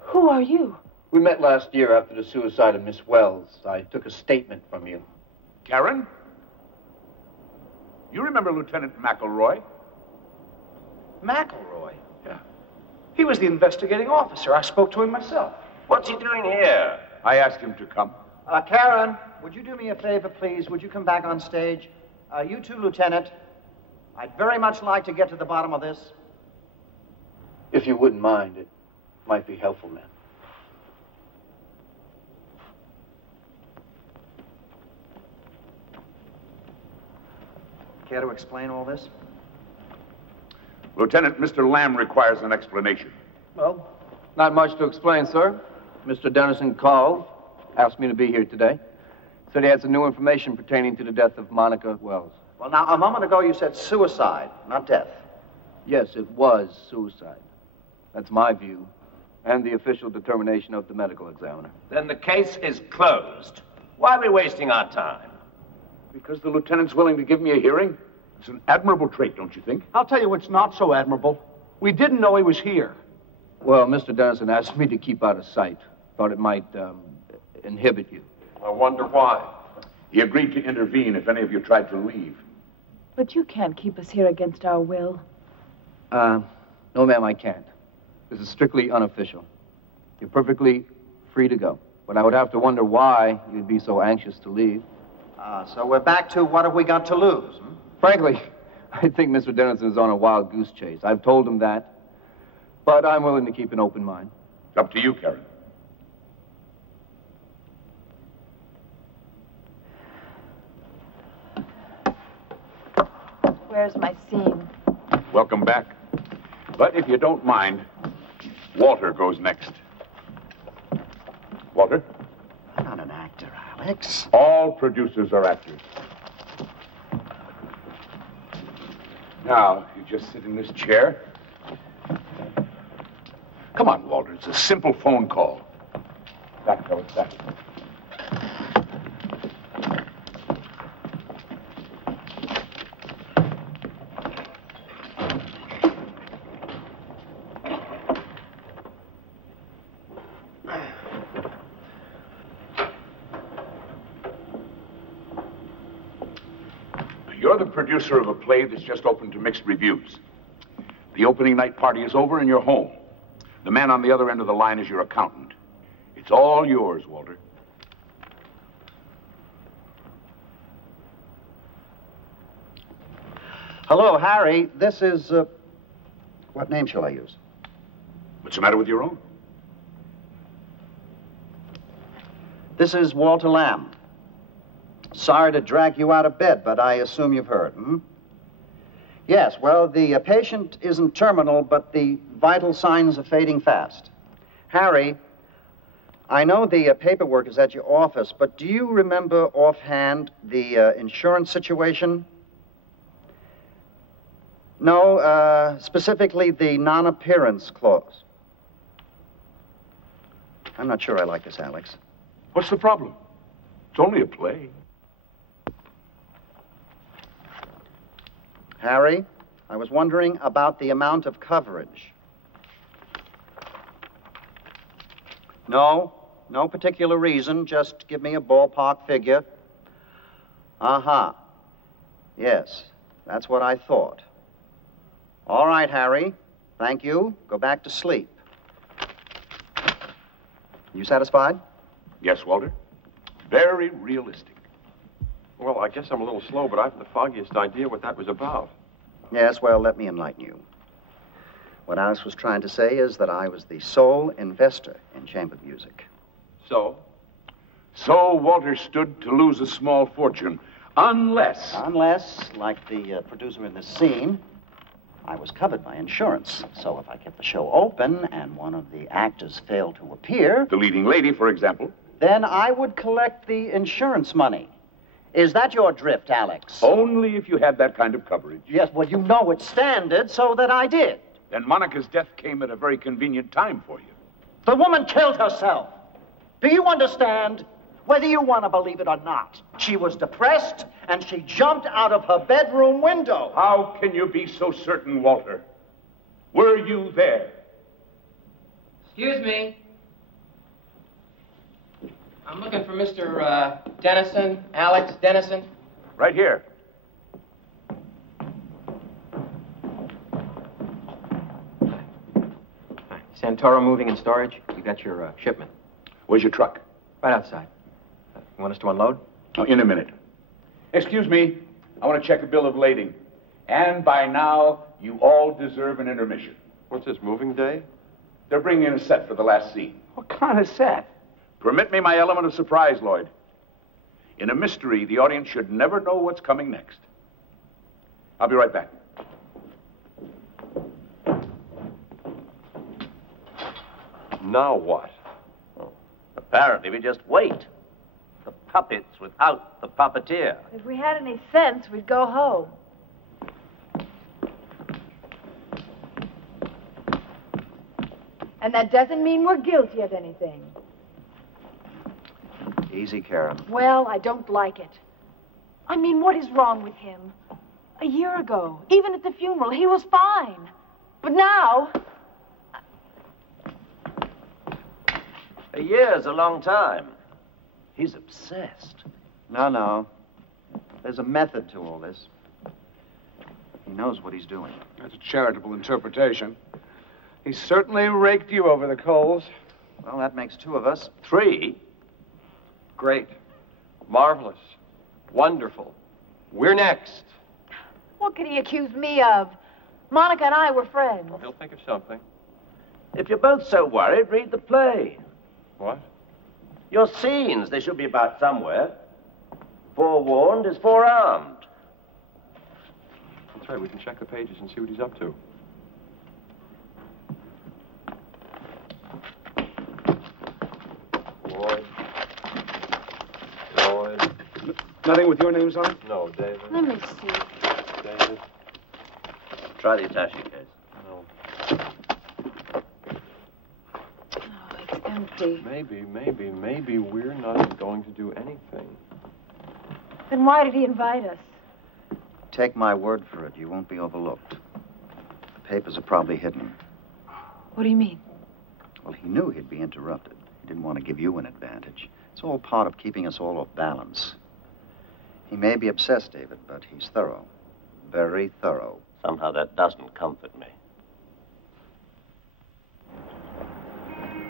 Who are you? We met last year after the suicide of Miss Wells. I took a statement from you. Karen? You remember Lieutenant McElroy? McElroy? Yeah. He was the investigating officer. I spoke to him myself. What's he doing here? I asked him to come. Karen, would you do me a favor, please? Would you come back on stage? You too, Lieutenant. I'd very much like to get to the bottom of this. If you wouldn't mind, it might be helpful, ma'am. Care to explain all this? Lieutenant, Mr. Lamb requires an explanation. Well, not much to explain, sir. Mr. Dennison called, asked me to be here today. Said he had some new information pertaining to the death of Monica Wells. Well, now, a moment ago you said suicide, not death. Yes, it was suicide. That's my view, and the official determination of the medical examiner. Then the case is closed. Why are we wasting our time? Because the lieutenant's willing to give me a hearing? It's an admirable trait, don't you think? I'll tell you what's not so admirable. We didn't know he was here. Well, Mr. Dennison asked me to keep out of sight. Thought it might inhibit you. I wonder why. He agreed to intervene if any of you tried to leave. But you can't keep us here against our will. No, ma'am, I can't. This is strictly unofficial. You're perfectly free to go. But I would have to wonder why you'd be so anxious to leave. So we're back to what have we got to lose? Frankly, I think Mr. Dennison is on a wild goose chase. I've told him that. But I'm willing to keep an open mind. It's up to you, Karen. Where's my scene? Welcome back. But if you don't mind, Walter goes next. Walter? I'm not an actor, Alex. All producers are actors. Now, you just sit in this chair. Come on, Walter. It's a simple phone call. Back, fellas, back. You're the producer of a play that's just opened to mixed reviews. The opening night party is over and you're home. The man on the other end of the line is your accountant. It's all yours, Walter. Hello, Harry. This is, what name shall I use? What's the matter with your own? This is Walter Lamb. Sorry to drag you out of bed, but I assume you've heard, Yes, well, the patient isn't terminal, but the vital signs are fading fast. Harry, I know the paperwork is at your office, but do you remember offhand the insurance situation? No, specifically the non-appearance clause. I'm not sure I like this, Alex. What's the problem? It's only a play. Harry, I was wondering about the amount of coverage. No particular reason. Just give me a ballpark figure. Yes, that's what I thought. All right, Harry. Thank you. Go back to sleep. You satisfied? Yes, Walter. Very realistic. Well, I guess I'm a little slow, but I haven't the foggiest idea what that was about. Yes, well, let me enlighten you. What Alice was trying to say is that I was the sole investor in chamber music. So? So Walter stood to lose a small fortune, unless... Unless, like the producer in this scene, I was covered by insurance. So if I kept the show open and one of the actors failed to appear... The leading lady, for example. Then I would collect the insurance money. Is that your drift, Alex? Only if you had that kind of coverage. Yes, well, you know it's standard, so that I did. Then Monica's death came at a very convenient time for you. The woman killed herself. Do you understand? Whether you want to believe it or not, she was depressed, and she jumped out of her bedroom window. How can you be so certain, Walter? Were you there? Excuse me. I'm looking for Mr. Dennison, Alex Dennison. Right here. Santoro Moving and Storage. You got your shipment. Where's your truck? Right outside. You want us to unload? Oh, in a minute. Excuse me. I want to check a bill of lading. And by now, you all deserve an intermission. What's this, moving day? They're bringing in a set for the last scene. What kind of set? Permit me my element of surprise, Lloyd. In a mystery, the audience should never know what's coming next. I'll be right back. Now what? Apparently, we just wait. The puppets without the puppeteer. If we had any sense, we'd go home. And that doesn't mean we're guilty of anything. Easy, Karen. Well, I don't like it. I mean, what is wrong with him? A year ago, even at the funeral, he was fine. But now... A year's a long time. He's obsessed. No. There's a method to all this. He knows what he's doing. That's a charitable interpretation. He certainly raked you over the coals. Well, that makes two of us. 3. Great. Marvelous. Wonderful. We're next. What could he accuse me of? Monica and I were friends. He'll think of something. If you're both so worried, read the play. What? Your scenes, they should be about somewhere. Forewarned is forearmed. That's right, we can check the pages and see what he's up to. Lloyd. Nothing with your names on it? No, David. Let me see. David. Try the attaché case. No. Oh, it's empty. Maybe we're not going to do anything. Then why did he invite us? Take my word for it, you won't be overlooked. The papers are probably hidden. What do you mean? Well, he knew he'd be interrupted. He didn't want to give you an advantage. It's all part of keeping us all off balance. He may be obsessed, David, but he's thorough. Very thorough. Somehow that doesn't comfort me.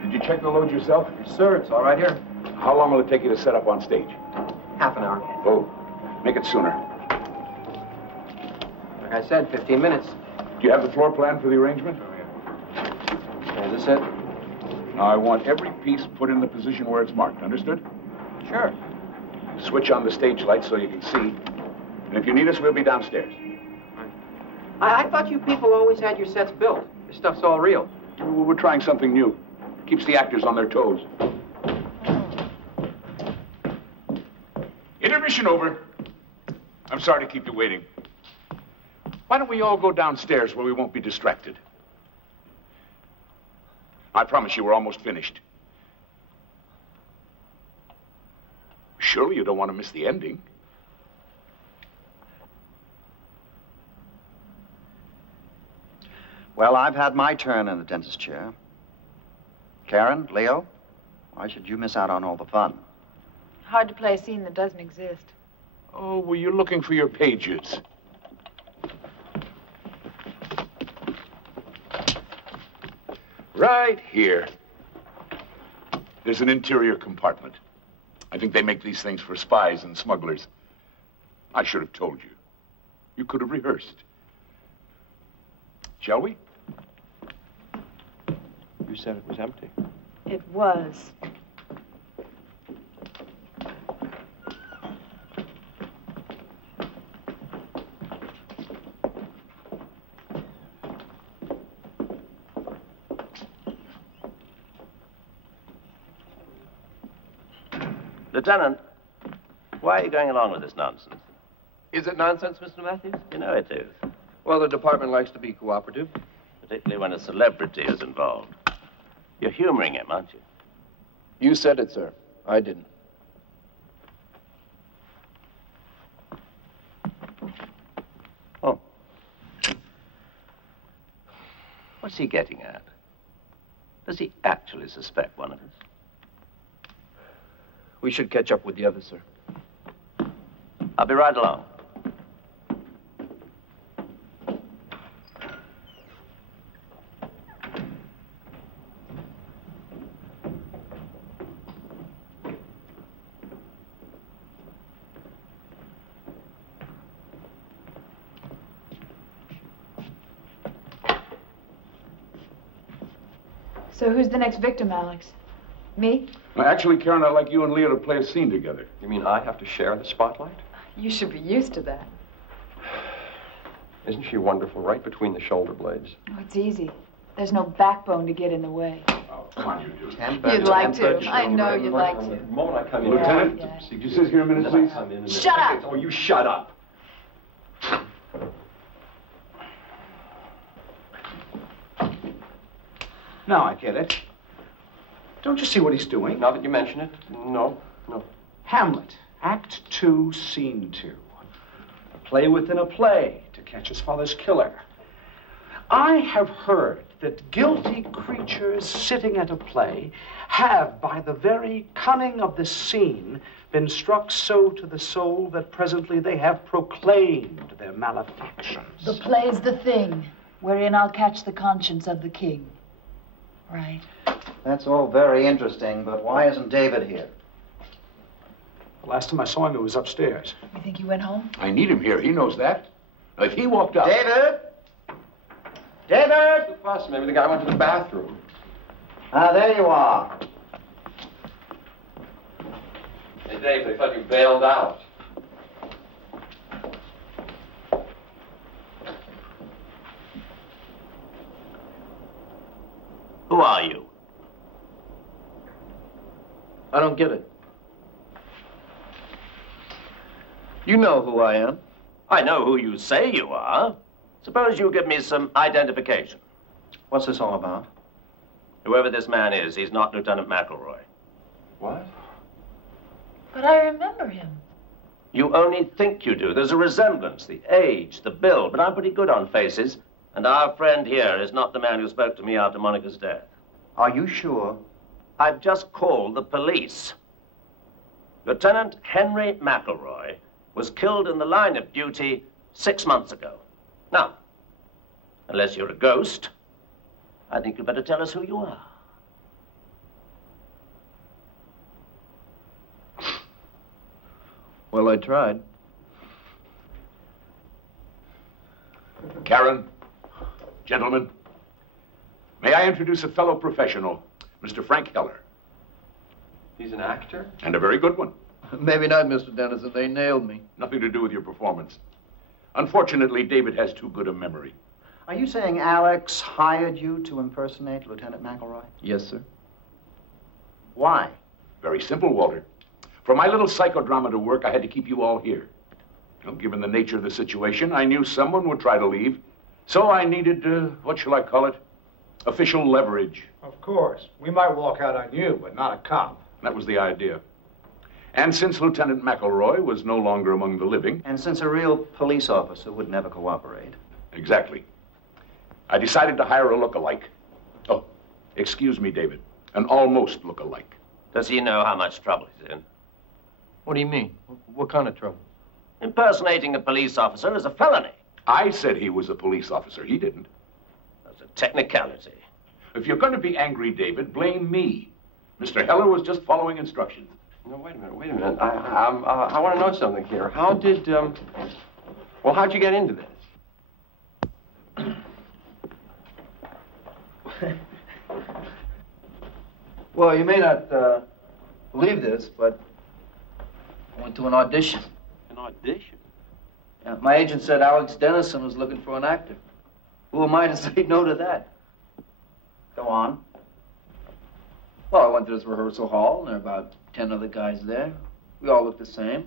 Did you check the load yourself? Yes, sir. It's all right here. How long will it take you to set up on stage? Half an hour. Oh, make it sooner. Like I said, 15 minutes. Do you have the floor plan for the arrangement? Is this it? Now, I want every piece put in the position where it's marked. Understood? Sure. Switch on the stage lights so you can see. And if you need us, we'll be downstairs. I thought you people always had your sets built. This stuff's all real. Well, we're trying something new. Keeps the actors on their toes. Intermission over. I'm sorry to keep you waiting. Why don't we all go downstairs where we won't be distracted? I promise you we're almost finished. Surely you don't want to miss the ending. Well, I've had my turn in the dentist's chair. Karen, Leo, why should you miss out on all the fun? Hard to play a scene that doesn't exist. Oh, were you looking for your pages? Right here. There's an interior compartment. I think they make these things for spies and smugglers. I should have told you. You could have rehearsed. Shall we? You said it was empty. It was. Lieutenant, why are you going along with this nonsense? Is it nonsense, Mr. Matthews? You know it is. Well, the department likes to be cooperative. Particularly when a celebrity is involved. You're humoring him, aren't you? You said it, sir. I didn't. Oh. What's he getting at? Does he actually suspect one of us? We should catch up with the others, sir. I'll be right along. So who's the next victim, Alex? Me? Well, actually, Karen, I'd like you and Leo to play a scene together. You mean I have to share the spotlight? You should be used to that. Isn't she wonderful, right between the shoulder blades? Oh, it's easy. There's no backbone to get in the way. Oh, come on, you two. You'd like to. I know you'd like to. The moment I come in... Lieutenant, could you sit here a minute, please? Shut up! Oh, you shut up. Now I get it. Don't you see what he's doing? Now that you mention it, no. Hamlet, Act 2, Scene 2. A play within a play to catch his father's killer. I have heard that guilty creatures sitting at a play have, by the very cunning of the scene, been struck so to the soul that presently they have proclaimed their malefactions. The play's the thing, wherein I'll catch the conscience of the king. Right. That's all very interesting, but why isn't David here? The last time I saw him, he was upstairs. You think he went home? I need him here. He knows that. If he walked out... David? David? The fuss. Maybe the guy went to the bathroom. Ah, there you are. Hey, Dave, they thought you bailed out. Who are you? I don't get it. You know who I am. I know who you say you are. Suppose you give me some identification. What's this all about? Whoever this man is, he's not Lieutenant McElroy. What? But I remember him. You only think you do. There's a resemblance, the age, the build, but I'm pretty good on faces. And our friend here is not the man who spoke to me after Monica's death. Are you sure? I've just called the police. Lieutenant Henry McElroy was killed in the line of duty 6 months ago. Now, unless you're a ghost, I think you'd better tell us who you are. Well, I tried. Karen, gentlemen, may I introduce a fellow professional, Mr. Frank Heller. He's an actor? And a very good one. Maybe not, Mr. Dennison. They nailed me. Nothing to do with your performance. Unfortunately, David has too good a memory. Are you saying Alex hired you to impersonate Lieutenant McElroy? Yes, sir. Why? Very simple, Walter. For my little psychodrama to work, I had to keep you all here. Well, given the nature of the situation, I knew someone would try to leave. So I needed, what shall I call it? Official leverage. Of course. We might walk out on you, but not a cop. That was the idea. And since Lieutenant McElroy was no longer among the living... And since a real police officer would never cooperate. Exactly. I decided to hire a look-alike. Oh, excuse me, David. An almost look-alike. Does he know how much trouble he's in? What do you mean? What kind of trouble? Impersonating a police officer is a felony. I said he was a police officer. He didn't. That's a technicality. If you're going to be angry, David, blame me. Mr. Heller was just following instructions. No, wait a minute. I want to know something here. How did, well, how'd you get into this? Well, you may not believe this, but I went to an audition. An audition? Yeah, my agent said Alex Dennison was looking for an actor. Who am I to say no to that? Go on. Well, I went to this rehearsal hall, and there were about 10 other guys there. We all looked the same.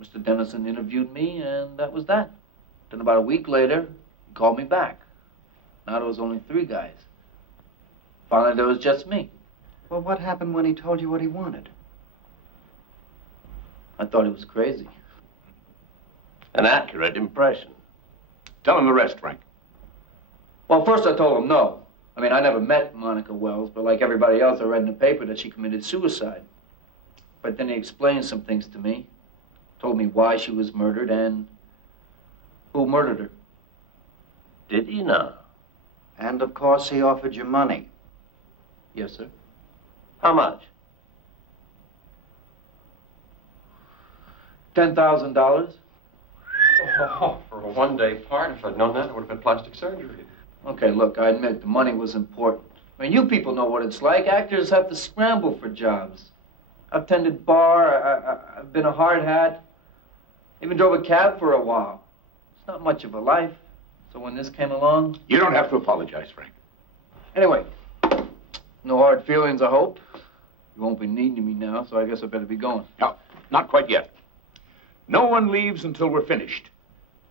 Mr. Dennison interviewed me, and that was that. Then about a week later, he called me back. Now there was only 3 guys. Finally, there was just me. Well, what happened when he told you what he wanted? I thought he was crazy. An accurate impression. Tell him the rest, Frank. Well, first I told him no. I mean, I never met Monica Wells, but like everybody else, I read in the paper that she committed suicide. But then he explained some things to me. Told me why she was murdered and who murdered her. Did he now? And, of course, he offered you money. Yes, sir. How much? $10,000. Oh, for a one-day part, if I'd known that, it would have been plastic surgery. Okay, look, I admit the money was important. I mean, you people know what it's like. Actors have to scramble for jobs. I've tended bar, I've been a hard hat, even drove a cab for a while. It's not much of a life. So when this came along... You don't have to apologize, Frank. Anyway, no hard feelings, I hope. You won't be needing me now, so I guess I better be going. No, not quite yet. No one leaves until we're finished.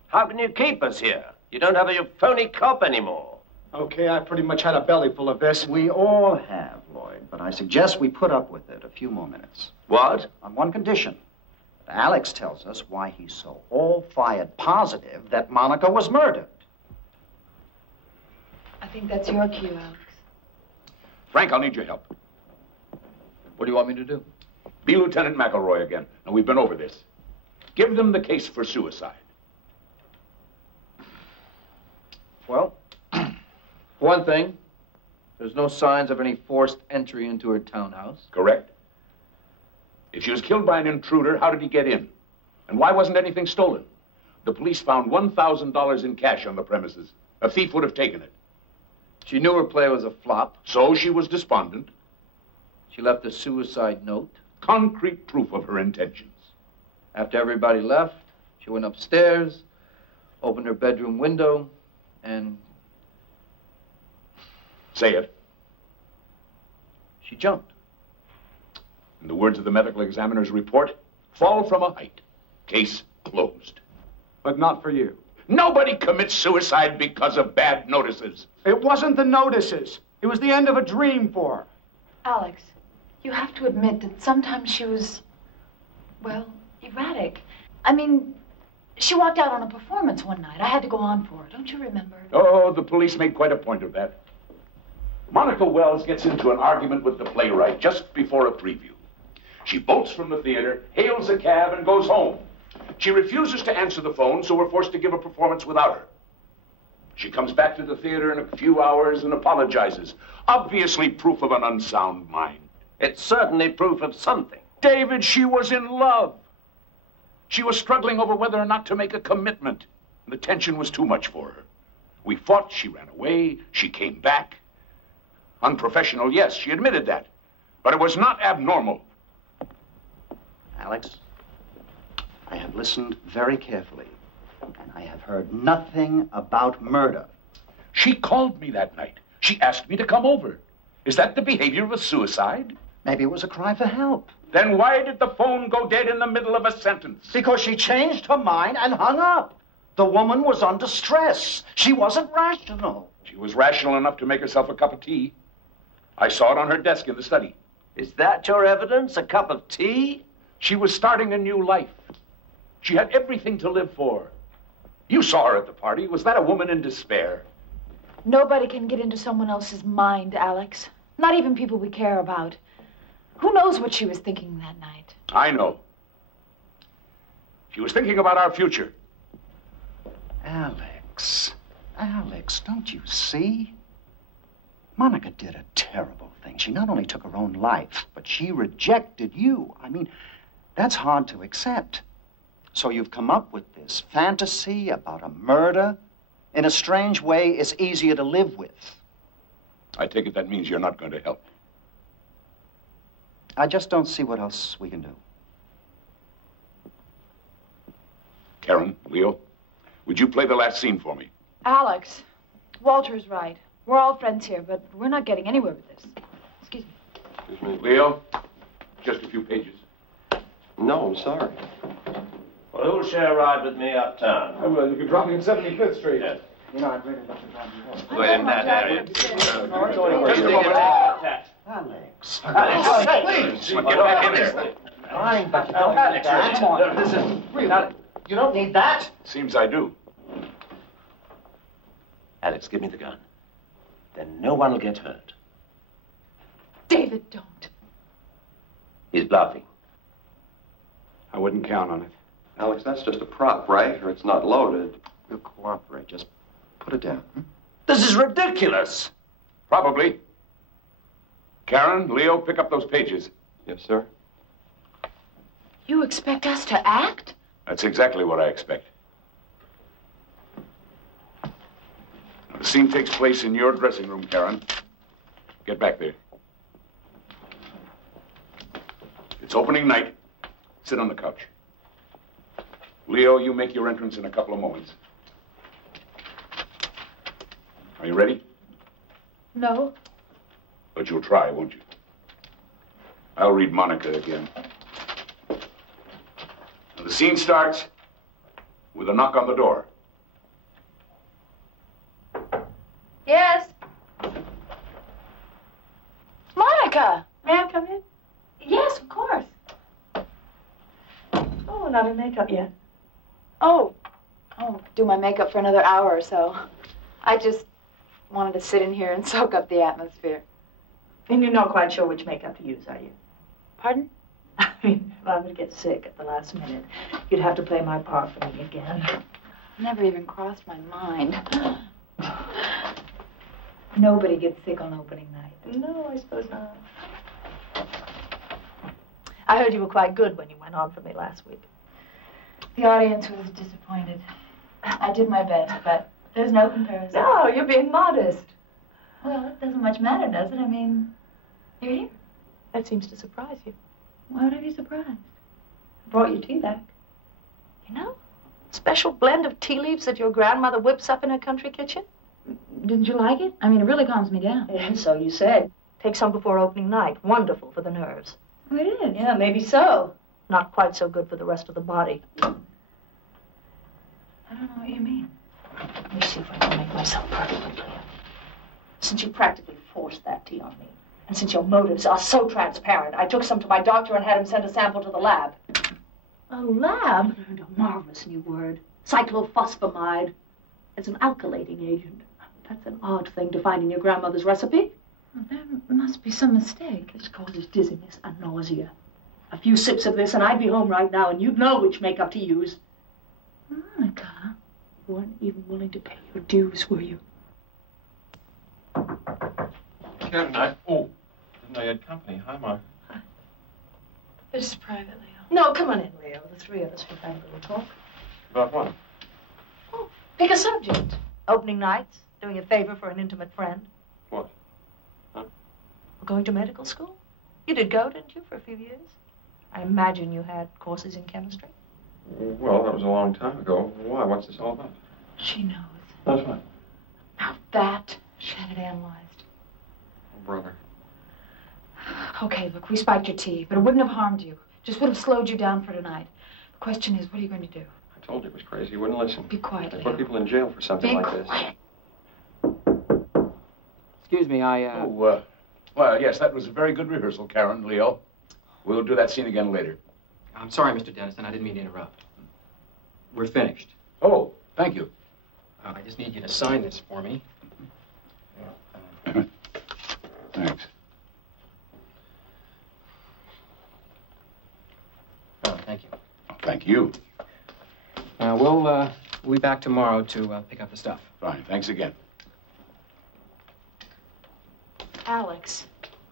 How can you keep us here? You don't have a phony cop anymore. Okay, I pretty much had a belly full of this. We all have, Lloyd, but I suggest we put up with it a few more minutes. What? On one condition. Alex tells us why he's so all-fired positive that Monica was murdered. I think that's your cue, Alex. Frank, I'll need your help. What do you want me to do? Be Lieutenant McElroy again. Now, we've been over this. Give them the case for suicide. Well, for one thing, there's no signs of any forced entry into her townhouse. Correct. If she was killed by an intruder, how did he get in? And why wasn't anything stolen? The police found $1,000 in cash on the premises. A thief would have taken it. She knew her play was a flop. So she was despondent. She left a suicide note. Concrete proof of her intentions. After everybody left, she went upstairs, opened her bedroom window, and... Say it. She jumped. In the words of the medical examiner's report, fall from a height. Case closed. But not for you. Nobody commits suicide because of bad notices. It wasn't the notices. It was the end of a dream for her. Alex, you have to admit that sometimes she was, well, erratic. I mean, she walked out on a performance one night. I had to go on for her. Don't you remember? Oh, the police made quite a point of that. Monica Wells gets into an argument with the playwright just before a preview. She bolts from the theater, hails a cab, and goes home. She refuses to answer the phone, so we're forced to give a performance without her. She comes back to the theater in a few hours and apologizes. Obviously proof of an unsound mind. It's certainly proof of something. David, she was in love. She was struggling over whether or not to make a commitment. The tension was too much for her. We fought, she ran away, she came back. Unprofessional, yes, she admitted that. But it was not abnormal. Alex, I have listened very carefully, and I have heard nothing about murder. She called me that night. She asked me to come over. Is that the behavior of a suicide? Maybe it was a cry for help. Then why did the phone go dead in the middle of a sentence? Because she changed her mind and hung up. The woman was under stress. She wasn't rational. She was rational enough to make herself a cup of tea. I saw it on her desk in the study. Is that your evidence, a cup of tea? She was starting a new life. She had everything to live for. You saw her at the party. Was that a woman in despair? Nobody can get into someone else's mind, Alex. Not even people we care about. Who knows what she was thinking that night? I know. She was thinking about our future. Alex, don't you see? Monica did a terrible thing. She not only took her own life, but she rejected you. I mean, that's hard to accept. So you've come up with this fantasy about a murder. In a strange way, it's easier to live with. I take it that means you're not going to help. I just don't see what else we can do. Karen, Leo, would you play the last scene for me? Alex, Walter's right. We're all friends here, but we're not getting anywhere with this. Excuse me. Excuse me. Leo, just a few pages. No, I'm sorry. Well, who'll share a ride with me uptown? Well, you can drop me at 75th Street. Yes. You know, I'd really love to drive you home. Well, in that area. Alex. Alex, please. Get back in there. Fine, but you don't need that. Come on. This is real. You don't need that. Seems I do. Alex, give me the gun. Then no one will get hurt. David, don't. He's bluffing. I wouldn't count on it. Alex, that's just a prop, right? Or it's not loaded. We'll cooperate. Just put it down. This is ridiculous. Probably. Karen, Leo, pick up those pages. Yes, sir. You expect us to act? That's exactly what I expect. Now, the scene takes place in your dressing room, Karen. Get back there. It's opening night. Sit on the couch. Leo, you make your entrance in a couple of moments. Are you ready? No. But you'll try, won't you? I'll read Monica again. Now, the scene starts with a knock on the door. Yes. Monica! May I come in? Yes, of course. Oh, not in makeup yet. Oh, do my makeup for another hour or so. I just wanted to sit in here and soak up the atmosphere. And you're not quite sure which makeup to use, are you? Pardon? I mean, if I were to get sick at the last minute, you'd have to play my part for me again. Never even crossed my mind. Nobody gets sick on opening night. No, I suppose not. I heard you were quite good when you went on for me last week. The audience was disappointed. I did my best, but there's no comparison. No, you're being modest. Well, it doesn't much matter, does it? I mean, you're here. That seems to surprise you. Why would I be surprised? I brought your tea back. You know, special blend of tea leaves that your grandmother whips up in her country kitchen. Didn't you like it? I mean, it really calms me down. Yeah, so you said. Take some before opening night. Wonderful for the nerves. Oh, it is? Yeah, maybe so. Not quite so good for the rest of the body. I don't know what you mean. Let me see if I can make myself perfectly clear. Since you practically forced that tea on me, and since your motives are so transparent, I took some to my doctor and had him send a sample to the lab. A lab? I learned a marvelous new word. Cyclophosphamide. It's an alkylating agent. That's an odd thing to find in your grandmother's recipe. Well, there must be some mistake. This causes dizziness and nausea. A few sips of this and I'd be home right now and you'd know which makeup to use. Monica. You weren't even willing to pay your dues, were you? Karen, didn't know you had company. Hi, Mark. This is private, Leo. No, come on in, Leo. The three of us will have a little talk. About what? Oh, pick a subject. Opening nights, doing a favor for an intimate friend. What? Huh? Going to medical school? You did go, didn't you, for a few years? I imagine you had courses in chemistry. Well, that was a long time ago. Why? What's this all about? She knows. That's what? About that. She had it analyzed. Oh, brother. Okay, look, we spiked your tea, but it wouldn't have harmed you. Just would have slowed you down for tonight. The question is, what are you going to do? I told you it was crazy. You wouldn't listen. Be quiet, They Leo. put people in jail for something Be like quiet. this. Excuse me, Well, yes, that was a very good rehearsal, Karen, Leo. We'll do that scene again later. I'm sorry, Mr. Dennison. I didn't mean to interrupt. We're finished. Oh, thank you. I just need you to sign this for me. Thanks. Oh, thank you. Thank you. We'll be back tomorrow to pick up the stuff. Fine, thanks again. Alex,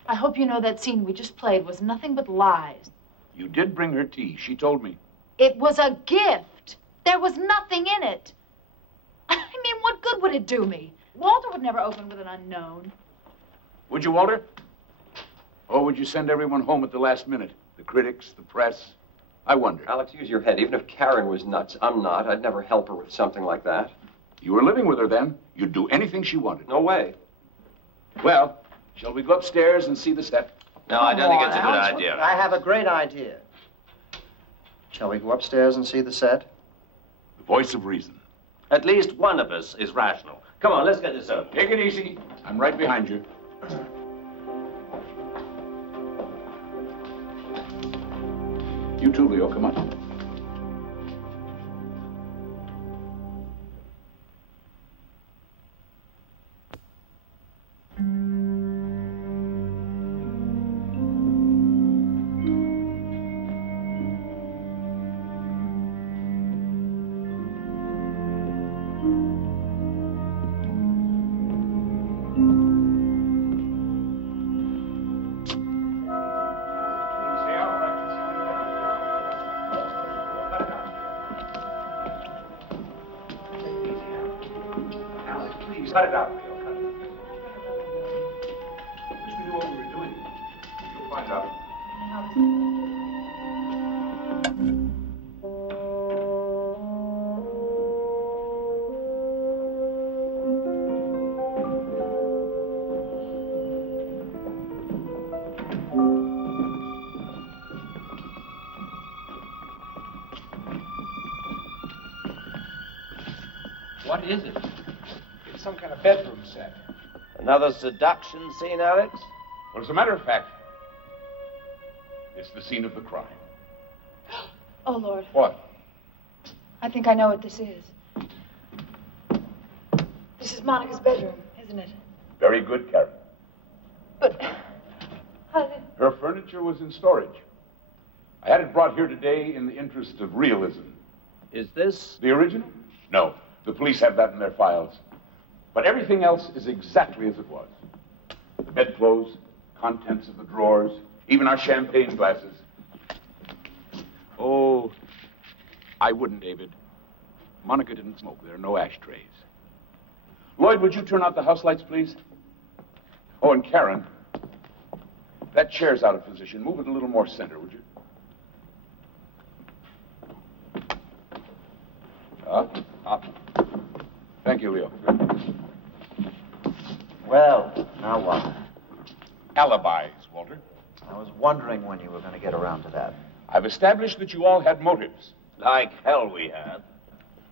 I hope you know that scene we just played was nothing but lies. You did bring her tea. She told me. It was a gift. There was nothing in it. I mean, what good would it do me? Walter would never open with an unknown. Would you, Walter? Or would you send everyone home at the last minute? The critics, the press? I wonder. Alex, use your head. Even if Karen was nuts, I'm not. I'd never help her with something like that. You were living with her then. You'd do anything she wanted. No way. Well, shall we go upstairs and see the set? No, I don't think it's a good idea. I have a great idea. Shall we go upstairs and see the set? The voice of reason. At least one of us is rational. Come on, let's get this over. Take it easy. I'm right behind you. You too, Leo. Come on. Cut it out, Leo. Cut it. Wish we knew what we were doing. You'll find out. What is it? It's some kind of bedroom set. Another seduction scene, Alex? Well, as a matter of fact, it's the scene of the crime. Oh, Lord. What? I think I know what this is. This is Monica's bedroom, isn't it? Very good, Karen. But how did... Her furniture was in storage. I had it brought here today in the interest of realism. Is this... the original? No. The police have that in their files. But everything else is exactly as it was. The bedclothes, contents of the drawers, even our champagne glasses. Oh, I wouldn't, David. Monica didn't smoke. There are no ashtrays. Lloyd, would you turn out the house lights, please? Oh, and Karen, that chair's out of position. Move it a little more center, would you? Up. Thank you, Leo. Well, now what? Alibis, Walter. I was wondering when you were going to get around to that. I've established that you all had motives. Like hell we have.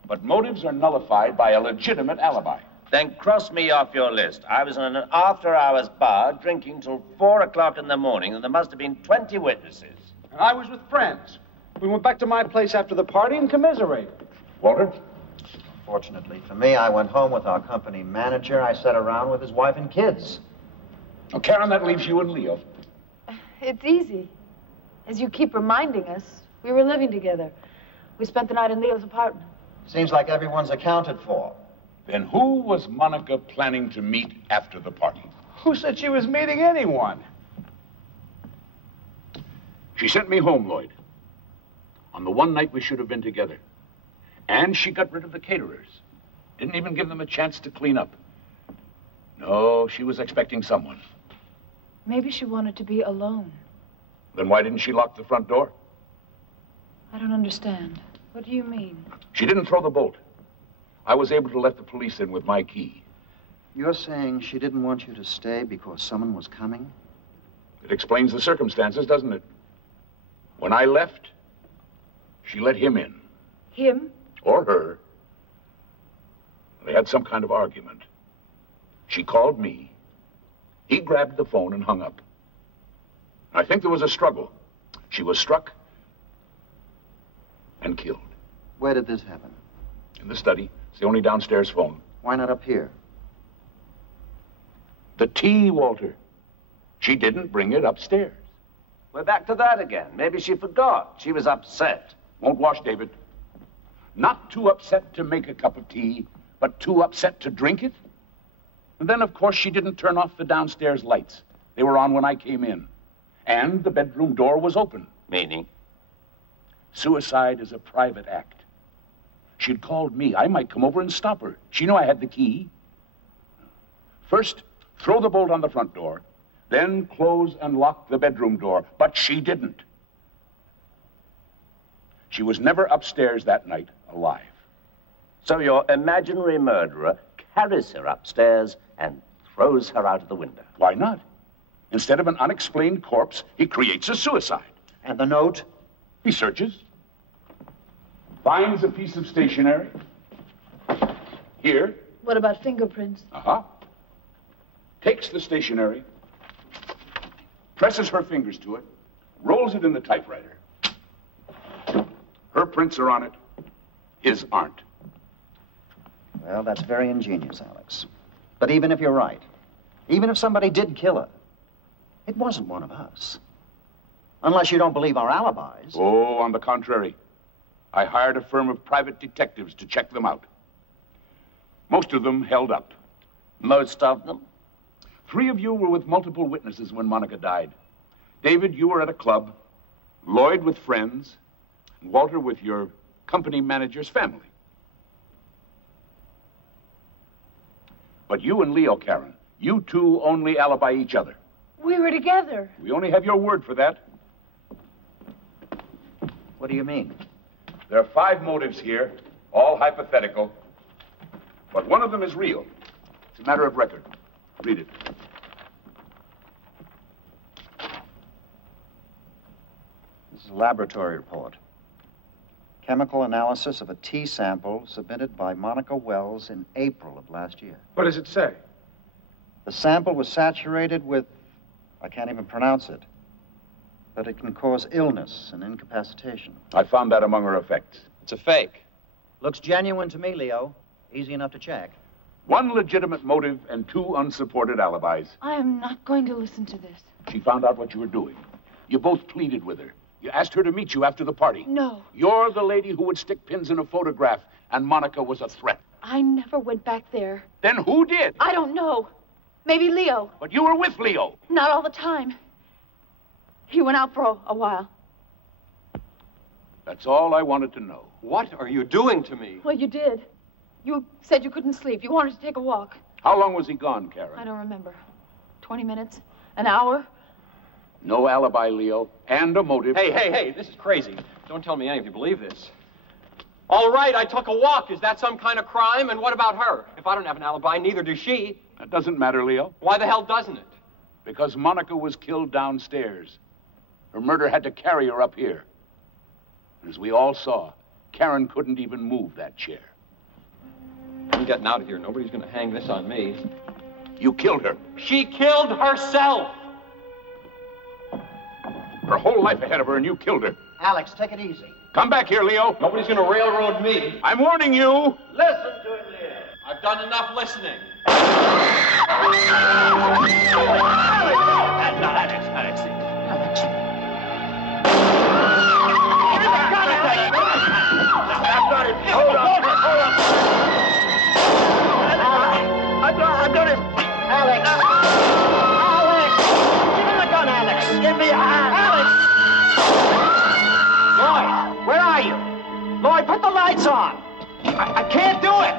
But motives are nullified by a legitimate alibi. Then cross me off your list. I was in an after-hours bar drinking till 4 o'clock in the morning, and there must have been 20 witnesses. And I was with friends. We went back to my place after the party and commiserated. Walter? Fortunately for me, I went home with our company manager. I sat around with his wife and kids. Now, Karen, that leaves you and Leo. It's easy. As you keep reminding us, we were living together. We spent the night in Leo's apartment. Seems like everyone's accounted for. Then who was Monica planning to meet after the party? Who said she was meeting anyone? She sent me home, Lloyd, on the one night we should have been together. And she got rid of the caterers. Didn't even give them a chance to clean up. No, she was expecting someone. Maybe she wanted to be alone. Then why didn't she lock the front door? I don't understand. What do you mean? She didn't throw the bolt. I was able to let the police in with my key. You're saying she didn't want you to stay because someone was coming? It explains the circumstances, doesn't it? When I left, she let him in. Him? Or her. They had some kind of argument. She called me. He grabbed the phone and hung up. I think there was a struggle. She was struck and killed. Where did this happen? In the study. It's the only downstairs phone. Why not up here? The tea, Walter. She didn't bring it upstairs. We're back to that again. Maybe she forgot. She was upset. Won't wash, David. Not too upset to make a cup of tea, but too upset to drink it? And then, of course, she didn't turn off the downstairs lights. They were on when I came in. And the bedroom door was open. Meaning? Suicide is a private act. She'd called me. I might come over and stop her. She knew I had the key. First, throw the bolt on the front door. Then close and lock the bedroom door. But she didn't. She was never upstairs that night alive. So your imaginary murderer carries her upstairs and throws her out of the window. Why not? Instead of an unexplained corpse, he creates a suicide. And the note? He searches. finds a piece of stationery. Here. What about fingerprints? Uh-huh. Takes the stationery, presses her fingers to it, rolls it in the typewriter. Her prints are on it. His aren't. Well, that's very ingenious, Alex. But even if you're right, even if somebody did kill her, it wasn't one of us. Unless you don't believe our alibis. Oh, on the contrary. I hired a firm of private detectives to check them out. Most of them held up. Most of them? 3 of you were with multiple witnesses when Monica died. David, you were at a club. Lloyd with friends. And Walter with your company manager's family. But you and Leo, Karen, you two only alibi each other. We were together. We only have your word for that. What do you mean? There are 5 motives here, all hypothetical. But one of them is real. It's a matter of record. Read it. This is a laboratory report. Chemical analysis of a tea sample submitted by Monica Wells in April of last year. What does it say? The sample was saturated with, I can't even pronounce it, but it can cause illness and incapacitation. I found that among her effects. It's a fake. Looks genuine to me, Leo. Easy enough to check. 1 legitimate motive and 2 unsupported alibis. I am not going to listen to this. She found out what you were doing. You both pleaded with her. You asked her to meet you after the party. No. You're the lady who would stick pins in a photograph, and Monica was a threat. I never went back there. Then who did? I don't know. Maybe Leo. But you were with Leo. Not all the time. He went out for a while. That's all I wanted to know. What are you doing to me? Well, you did. You said you couldn't sleep. You wanted to take a walk. How long was he gone, Karen? I don't remember. 20 minutes? An hour? No alibi, Leo, and a motive. Hey, this is crazy. Don't tell me any of you believe this. All right, I took a walk. Is that some kind of crime? And what about her? If I don't have an alibi, neither does she. That doesn't matter, Leo. Why the hell doesn't it? Because Monica was killed downstairs. Her murder had to carry her up here. As we all saw, Karen couldn't even move that chair. I'm getting out of here. Nobody's going to hang this on me. You killed her. She killed herself! Her whole life ahead of her, and you killed her. Alex, take it easy. Come back here, Leo. Nobody's going to railroad me. I'm warning you. Listen to him, Leo. I've done enough listening. Alex. Hold on. I've got him. Alex. Give him the gun, Alex. Give me a hand. Alex. Lloyd, where are you? Lloyd, put the lights on. I can't do it.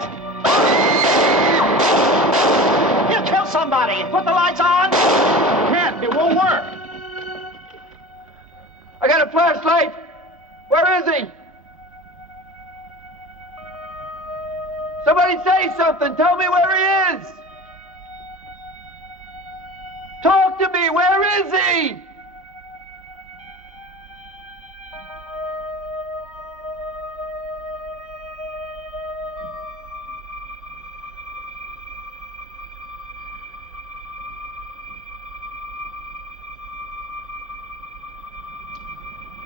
He'll kill somebody. Put the lights on. Can't. It won't work. I got a flashlight. Where is he? Somebody say something. Tell me where he is. Talk to me. Where is he?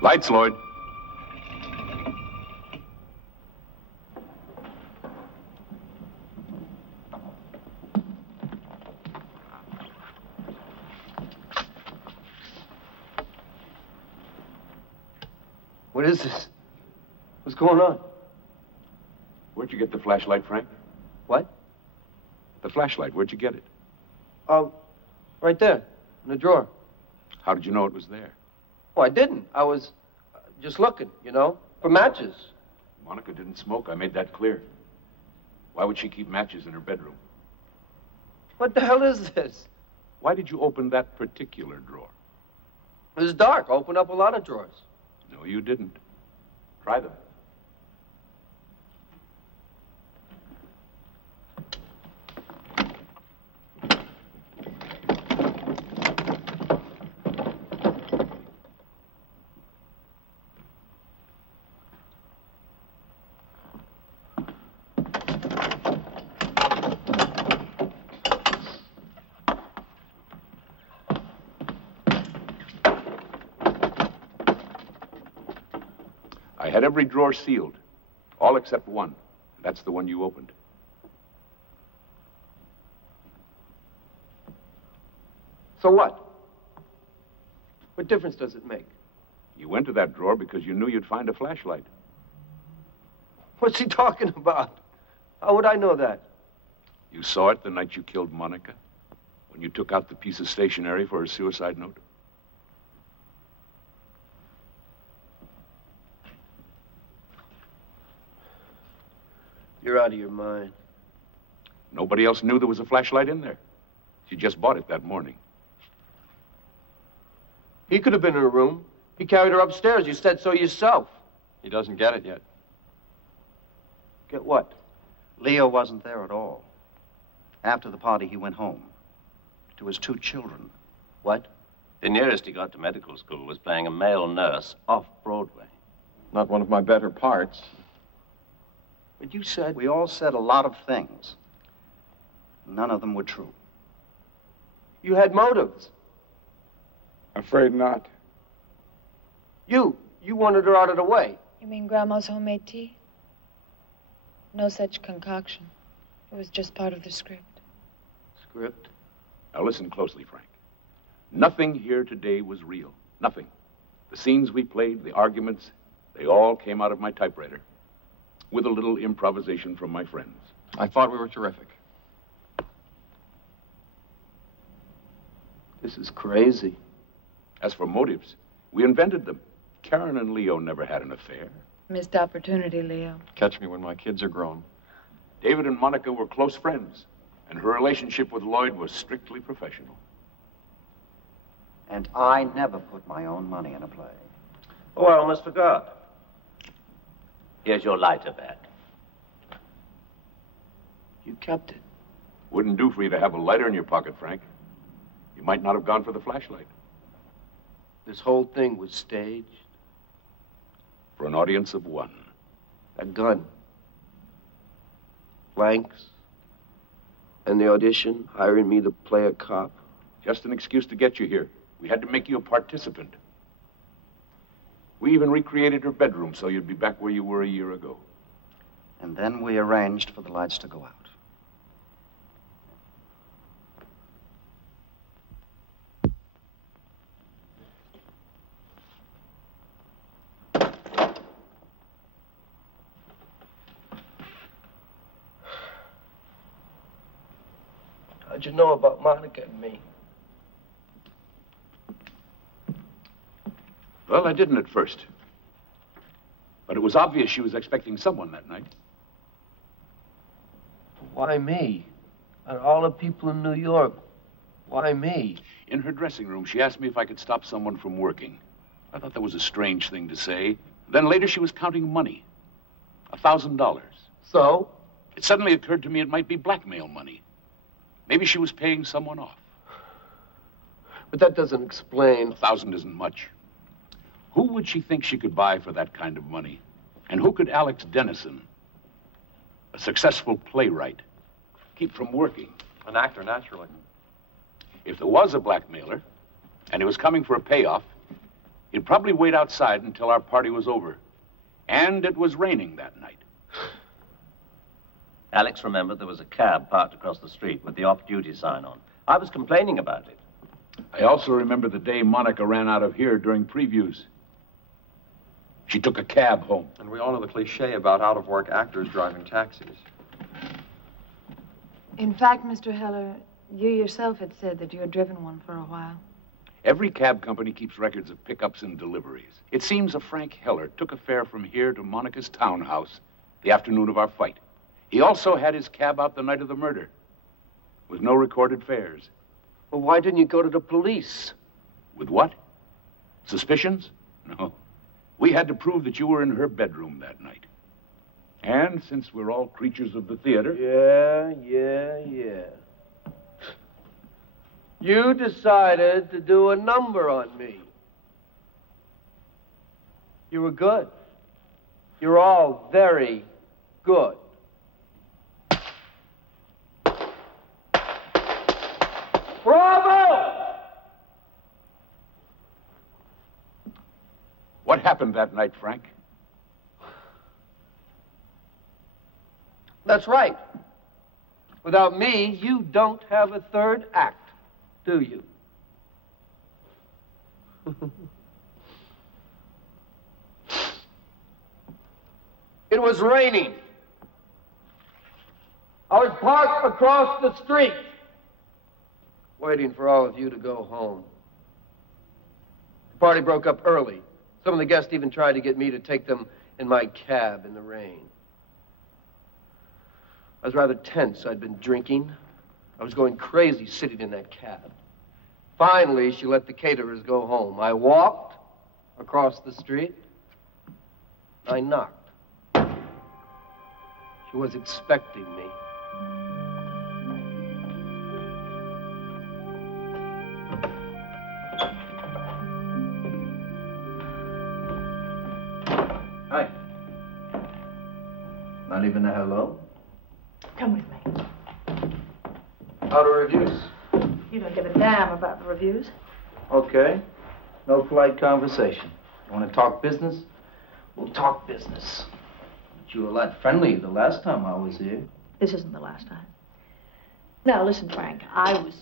Lights, Lloyd. What is this? What's going on? Where'd you get the flashlight, Frank? What? The flashlight. Where'd you get it? Right there, in the drawer. How did you know it was there? Oh, I didn't. I was just looking, for matches. Monica didn't smoke. I made that clear. Why would she keep matches in her bedroom? What the hell is this? Why did you open that particular drawer? It was dark. I opened up a lot of drawers. No, you didn't. Try them. I had every drawer sealed, all except one. That's the one you opened. So what? What difference does it make? You went to that drawer because you knew you'd find a flashlight. What's he talking about? How would I know that? You saw it the night you killed Monica, when you took out the piece of stationery for her suicide note? You're out of your mind. Nobody else knew there was a flashlight in there. She just bought it that morning. He could have been in her room. He carried her upstairs. You said so yourself. He doesn't get it yet. Get what? Leo wasn't there at all. After the party, he went home to his 2 children. What? The nearest he got to medical school was playing a male nurse off-Broadway. Not one of my better parts. But you said... We all said a lot of things. None of them were true. You had motives. Afraid not. You wanted her out of the way. You mean Grandma's homemade tea? No such concoction. It was just part of the script. Script? Now listen closely, Frank. Nothing here today was real. Nothing. The scenes we played, the arguments, they all came out of my typewriter. With a little improvisation from my friends. I thought we were terrific. This is crazy. As for motives, we invented them. Karen and Leo never had an affair. Missed opportunity, Leo. Catch me when my kids are grown. David and Monica were close friends, and her relationship with Lloyd was strictly professional. And I never put my own money in a play. Oh, I almost forgot. Here's your lighter back. You kept it. Wouldn't do for you to have a lighter in your pocket, Frank. You might not have gone for the flashlight. This whole thing was staged. For an audience of 1. A gun. Blanks. And the audition, hiring me to play a cop. Just an excuse to get you here. We had to make you a participant. We even recreated her bedroom so you'd be back where you were a year ago. And then we arranged for the lights to go out. How'd you know about Monica and me? Well, I didn't at first. But it was obvious she was expecting someone that night. Why me? Out of all the people in New York, why me? In her dressing room, she asked me if I could stop someone from working. I thought that was a strange thing to say. Then later she was counting money. $1,000. So? It suddenly occurred to me it might be blackmail money. Maybe she was paying someone off. But that doesn't explain. 1,000 isn't much. Who would she think she could buy for that kind of money? And who could Alex Dennison, a successful playwright, keep from working? An actor, naturally. If there was a blackmailer, and he was coming for a payoff, he'd probably wait outside until our party was over. And it was raining that night. Alex remembered there was a cab parked across the street with the off-duty sign on. I was complaining about it. I also remember the day Monica ran out of here during previews. She took a cab home. And we all know the cliche about out-of-work actors driving taxis. In fact, Mr. Heller, you yourself had said that you had driven one for a while. Every cab company keeps records of pickups and deliveries. It seems a Frank Heller took a fare from here to Monica's townhouse the afternoon of our fight. He also had his cab out the night of the murder, with no recorded fares. Well, why didn't you go to the police? With what? Suspicions? No. We had to prove that you were in her bedroom that night. And since we're all creatures of the theater... Yeah. You decided to do a number on me. You were good. You're all very good. Bravo! What happened that night, Frank? That's right. Without me, you don't have a third act, do you? It was raining. I was parked across the street, waiting for all of you to go home. The party broke up early. Some of the guests even tried to get me to take them in my cab in the rain. I was rather tense. I'd been drinking. I was going crazy sitting in that cab. Finally, she let the caterers go home. I walked across the street. I knocked. She was expecting me. Hi. Not even a hello? Come with me. How are reviews? You don't give a damn about the reviews. Okay. No polite conversation. You want to talk business? We'll talk business. But you were a lot friendlier the last time I was here. This isn't the last time. Now, listen, Frank. I was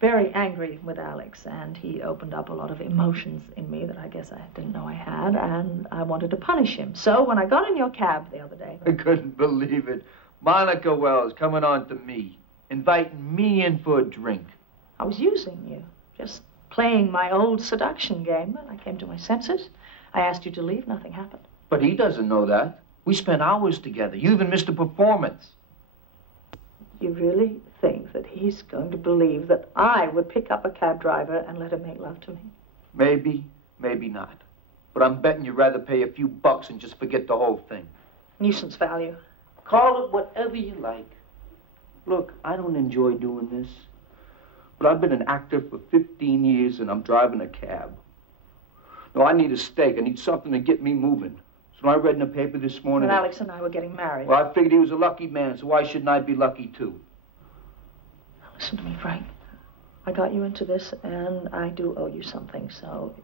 very angry with Alex, and he opened up a lot of emotions in me that I guess I didn't know I had, and I wanted to punish him. So when I got in your cab the other day... I couldn't believe it. Monica Wells coming on to me, inviting me in for a drink. I was using you, just playing my old seduction game, and I came to my senses. I asked you to leave, nothing happened. But he doesn't know that. We spent hours together. You even missed a performance. You really think that he's going to believe that I would pick up a cab driver and let him make love to me? Maybe, maybe not. But I'm betting you'd rather pay a few bucks and just forget the whole thing. Nuisance value. Call it whatever you like. Look, I don't enjoy doing this. But I've been an actor for 15 years and I'm driving a cab. No, I need a stake. I need something to get me moving. So I read in the paper this morning... When Alex and I were getting married. Well, I figured he was a lucky man, so why shouldn't I be lucky too? Now, listen to me, Frank. I got you into this, and I do owe you something, so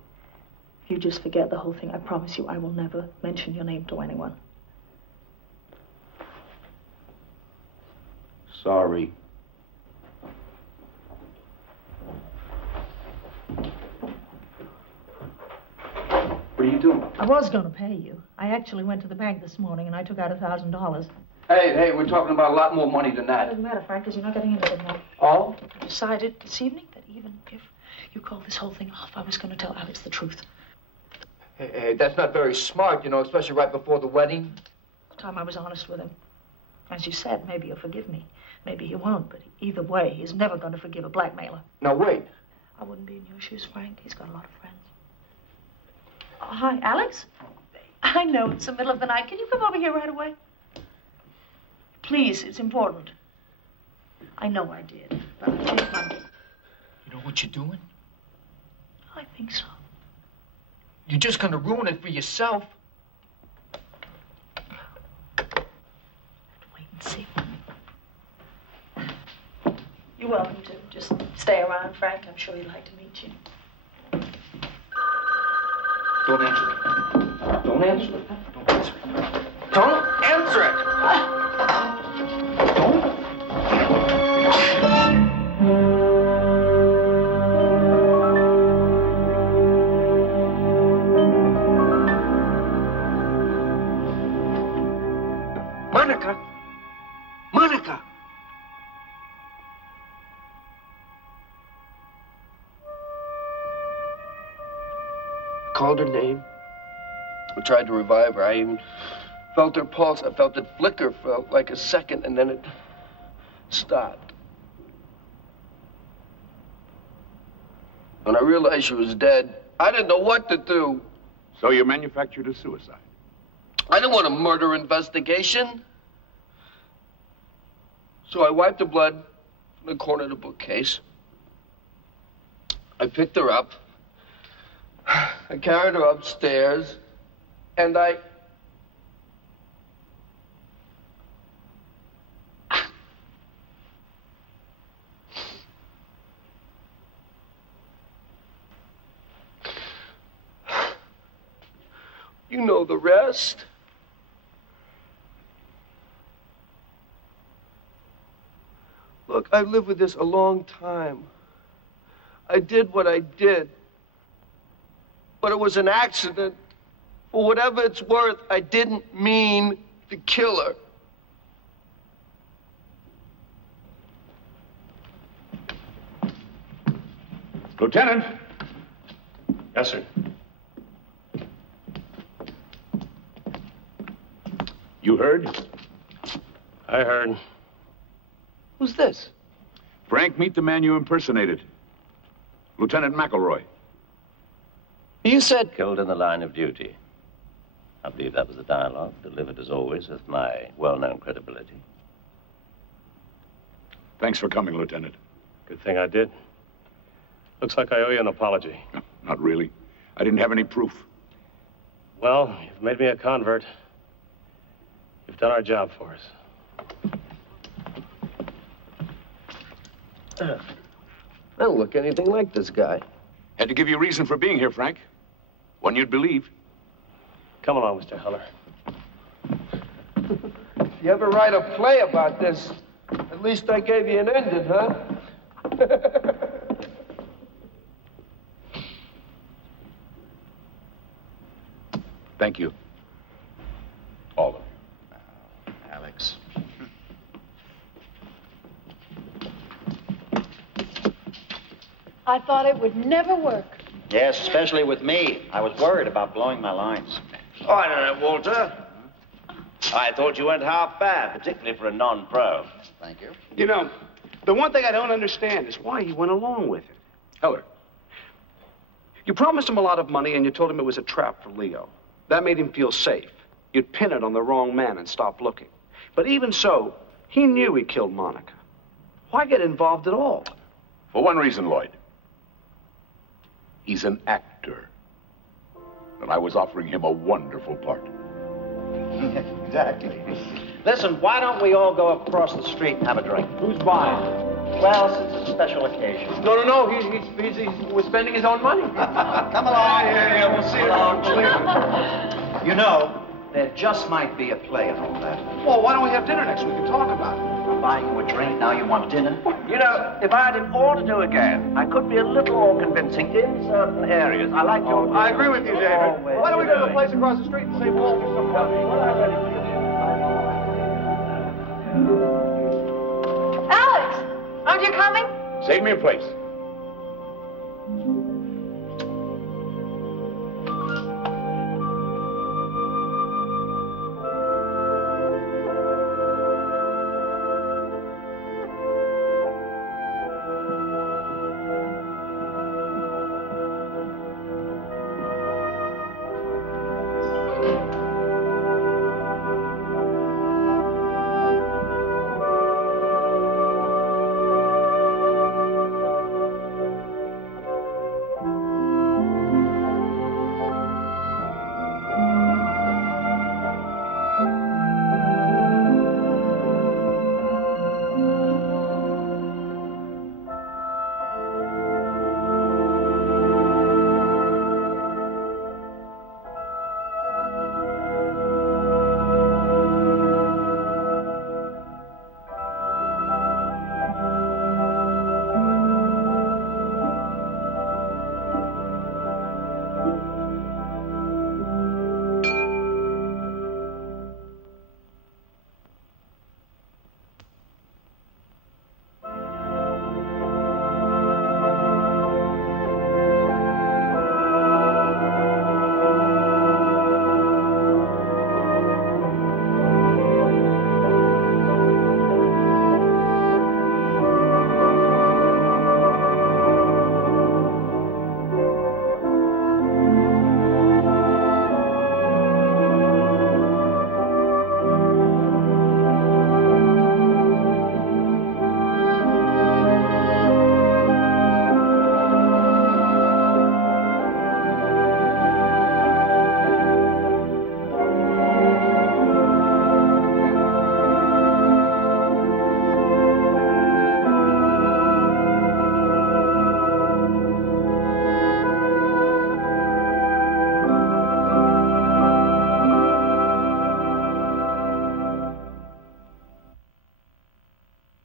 if you just forget the whole thing, I promise you I will never mention your name to anyone. Sorry. What are you doing? I was going to pay you. I actually went to the bank this morning, and I took out $1,000. Hey, we're talking about a lot more money than It that. doesn't matter, Frank, because you're not getting into it now. Oh? I decided this evening that even if you called this whole thing off, I was going to tell Alex the truth. Hey, that's not very smart, you know, especially right before the wedding. The time I was honest with him. As you said, maybe he'll forgive me. Maybe he won't, but either way, he's never going to forgive a blackmailer. Now, wait. I wouldn't be in your shoes, Frank. He's got a lot of friends. Oh, hi, Alex? I know it's the middle of the night. Can you come over here right away? Please, it's important. I know I did, but I changed my... You know what you're doing? I think so. You're just gonna ruin it for yourself. Wait and see. You're welcome to. Just stay around, Frank. I'm sure he'd like to meet you. Don't answer it. Don't answer it. Don't answer it. Don't answer it! Monica! Monica! Called her name. I tried to revive her. I even felt her pulse. I felt it flicker for like a second, and then it stopped. When I realized she was dead, I didn't know what to do. So you manufactured a suicide? I didn't want a murder investigation. So I wiped the blood from the corner of the bookcase. I picked her up. I carried her upstairs, and I... You know the rest. Look, I've lived with this a long time. I did what I did. But it was an accident. For whatever it's worth, I didn't mean to kill her. Lieutenant! Yes, sir. You heard? I heard. Who's this? Frank, meet the man you impersonated. Lieutenant McElroy. You said... Killed in the line of duty. I believe that was the dialogue, delivered as always with my well-known credibility. Thanks for coming, Lieutenant. Good thing I did. Looks like I owe you an apology. No, not really. I didn't have any proof. Well, you've made me a convert. You've done our job for us. I don't look anything like this guy. Had to give you a reason for being here, Frank. One you'd believe. Come along, Mr. Heller. If you ever write a play about this, at least I gave you an ending, huh? Thank you. All of you. Alex. I thought it would never work. Yes, especially with me. I was worried about blowing my lines. Oh, I don't know, Walter. I thought you went half bad, particularly for a non-pro. Thank you. You know, the one thing I don't understand is why he went along with it. Heller. You promised him a lot of money and you told him it was a trap for Leo. That made him feel safe. You'd pin it on the wrong man and stop looking. But even so, he knew he killed Monica. Why get involved at all? For one reason, Lloyd. He's an actor. And I was offering him a wonderful part. Exactly. Listen, why don't we all go across the street and have a drink? Who's buying? Well, since it's a special occasion. No. We're spending his own money. Come along. Yeah. We'll see you around. You know, there just might be a play in all that. Well, why don't we have dinner next week and talk about it? I'm buying you a drink, now you want dinner? You know, if I had it all to do again, I could be a little more convincing in certain areas. I like your... I agree with you, David. Why don't we go to the place across the street and say Walter some money? Alex, aren't you coming? Save me a place.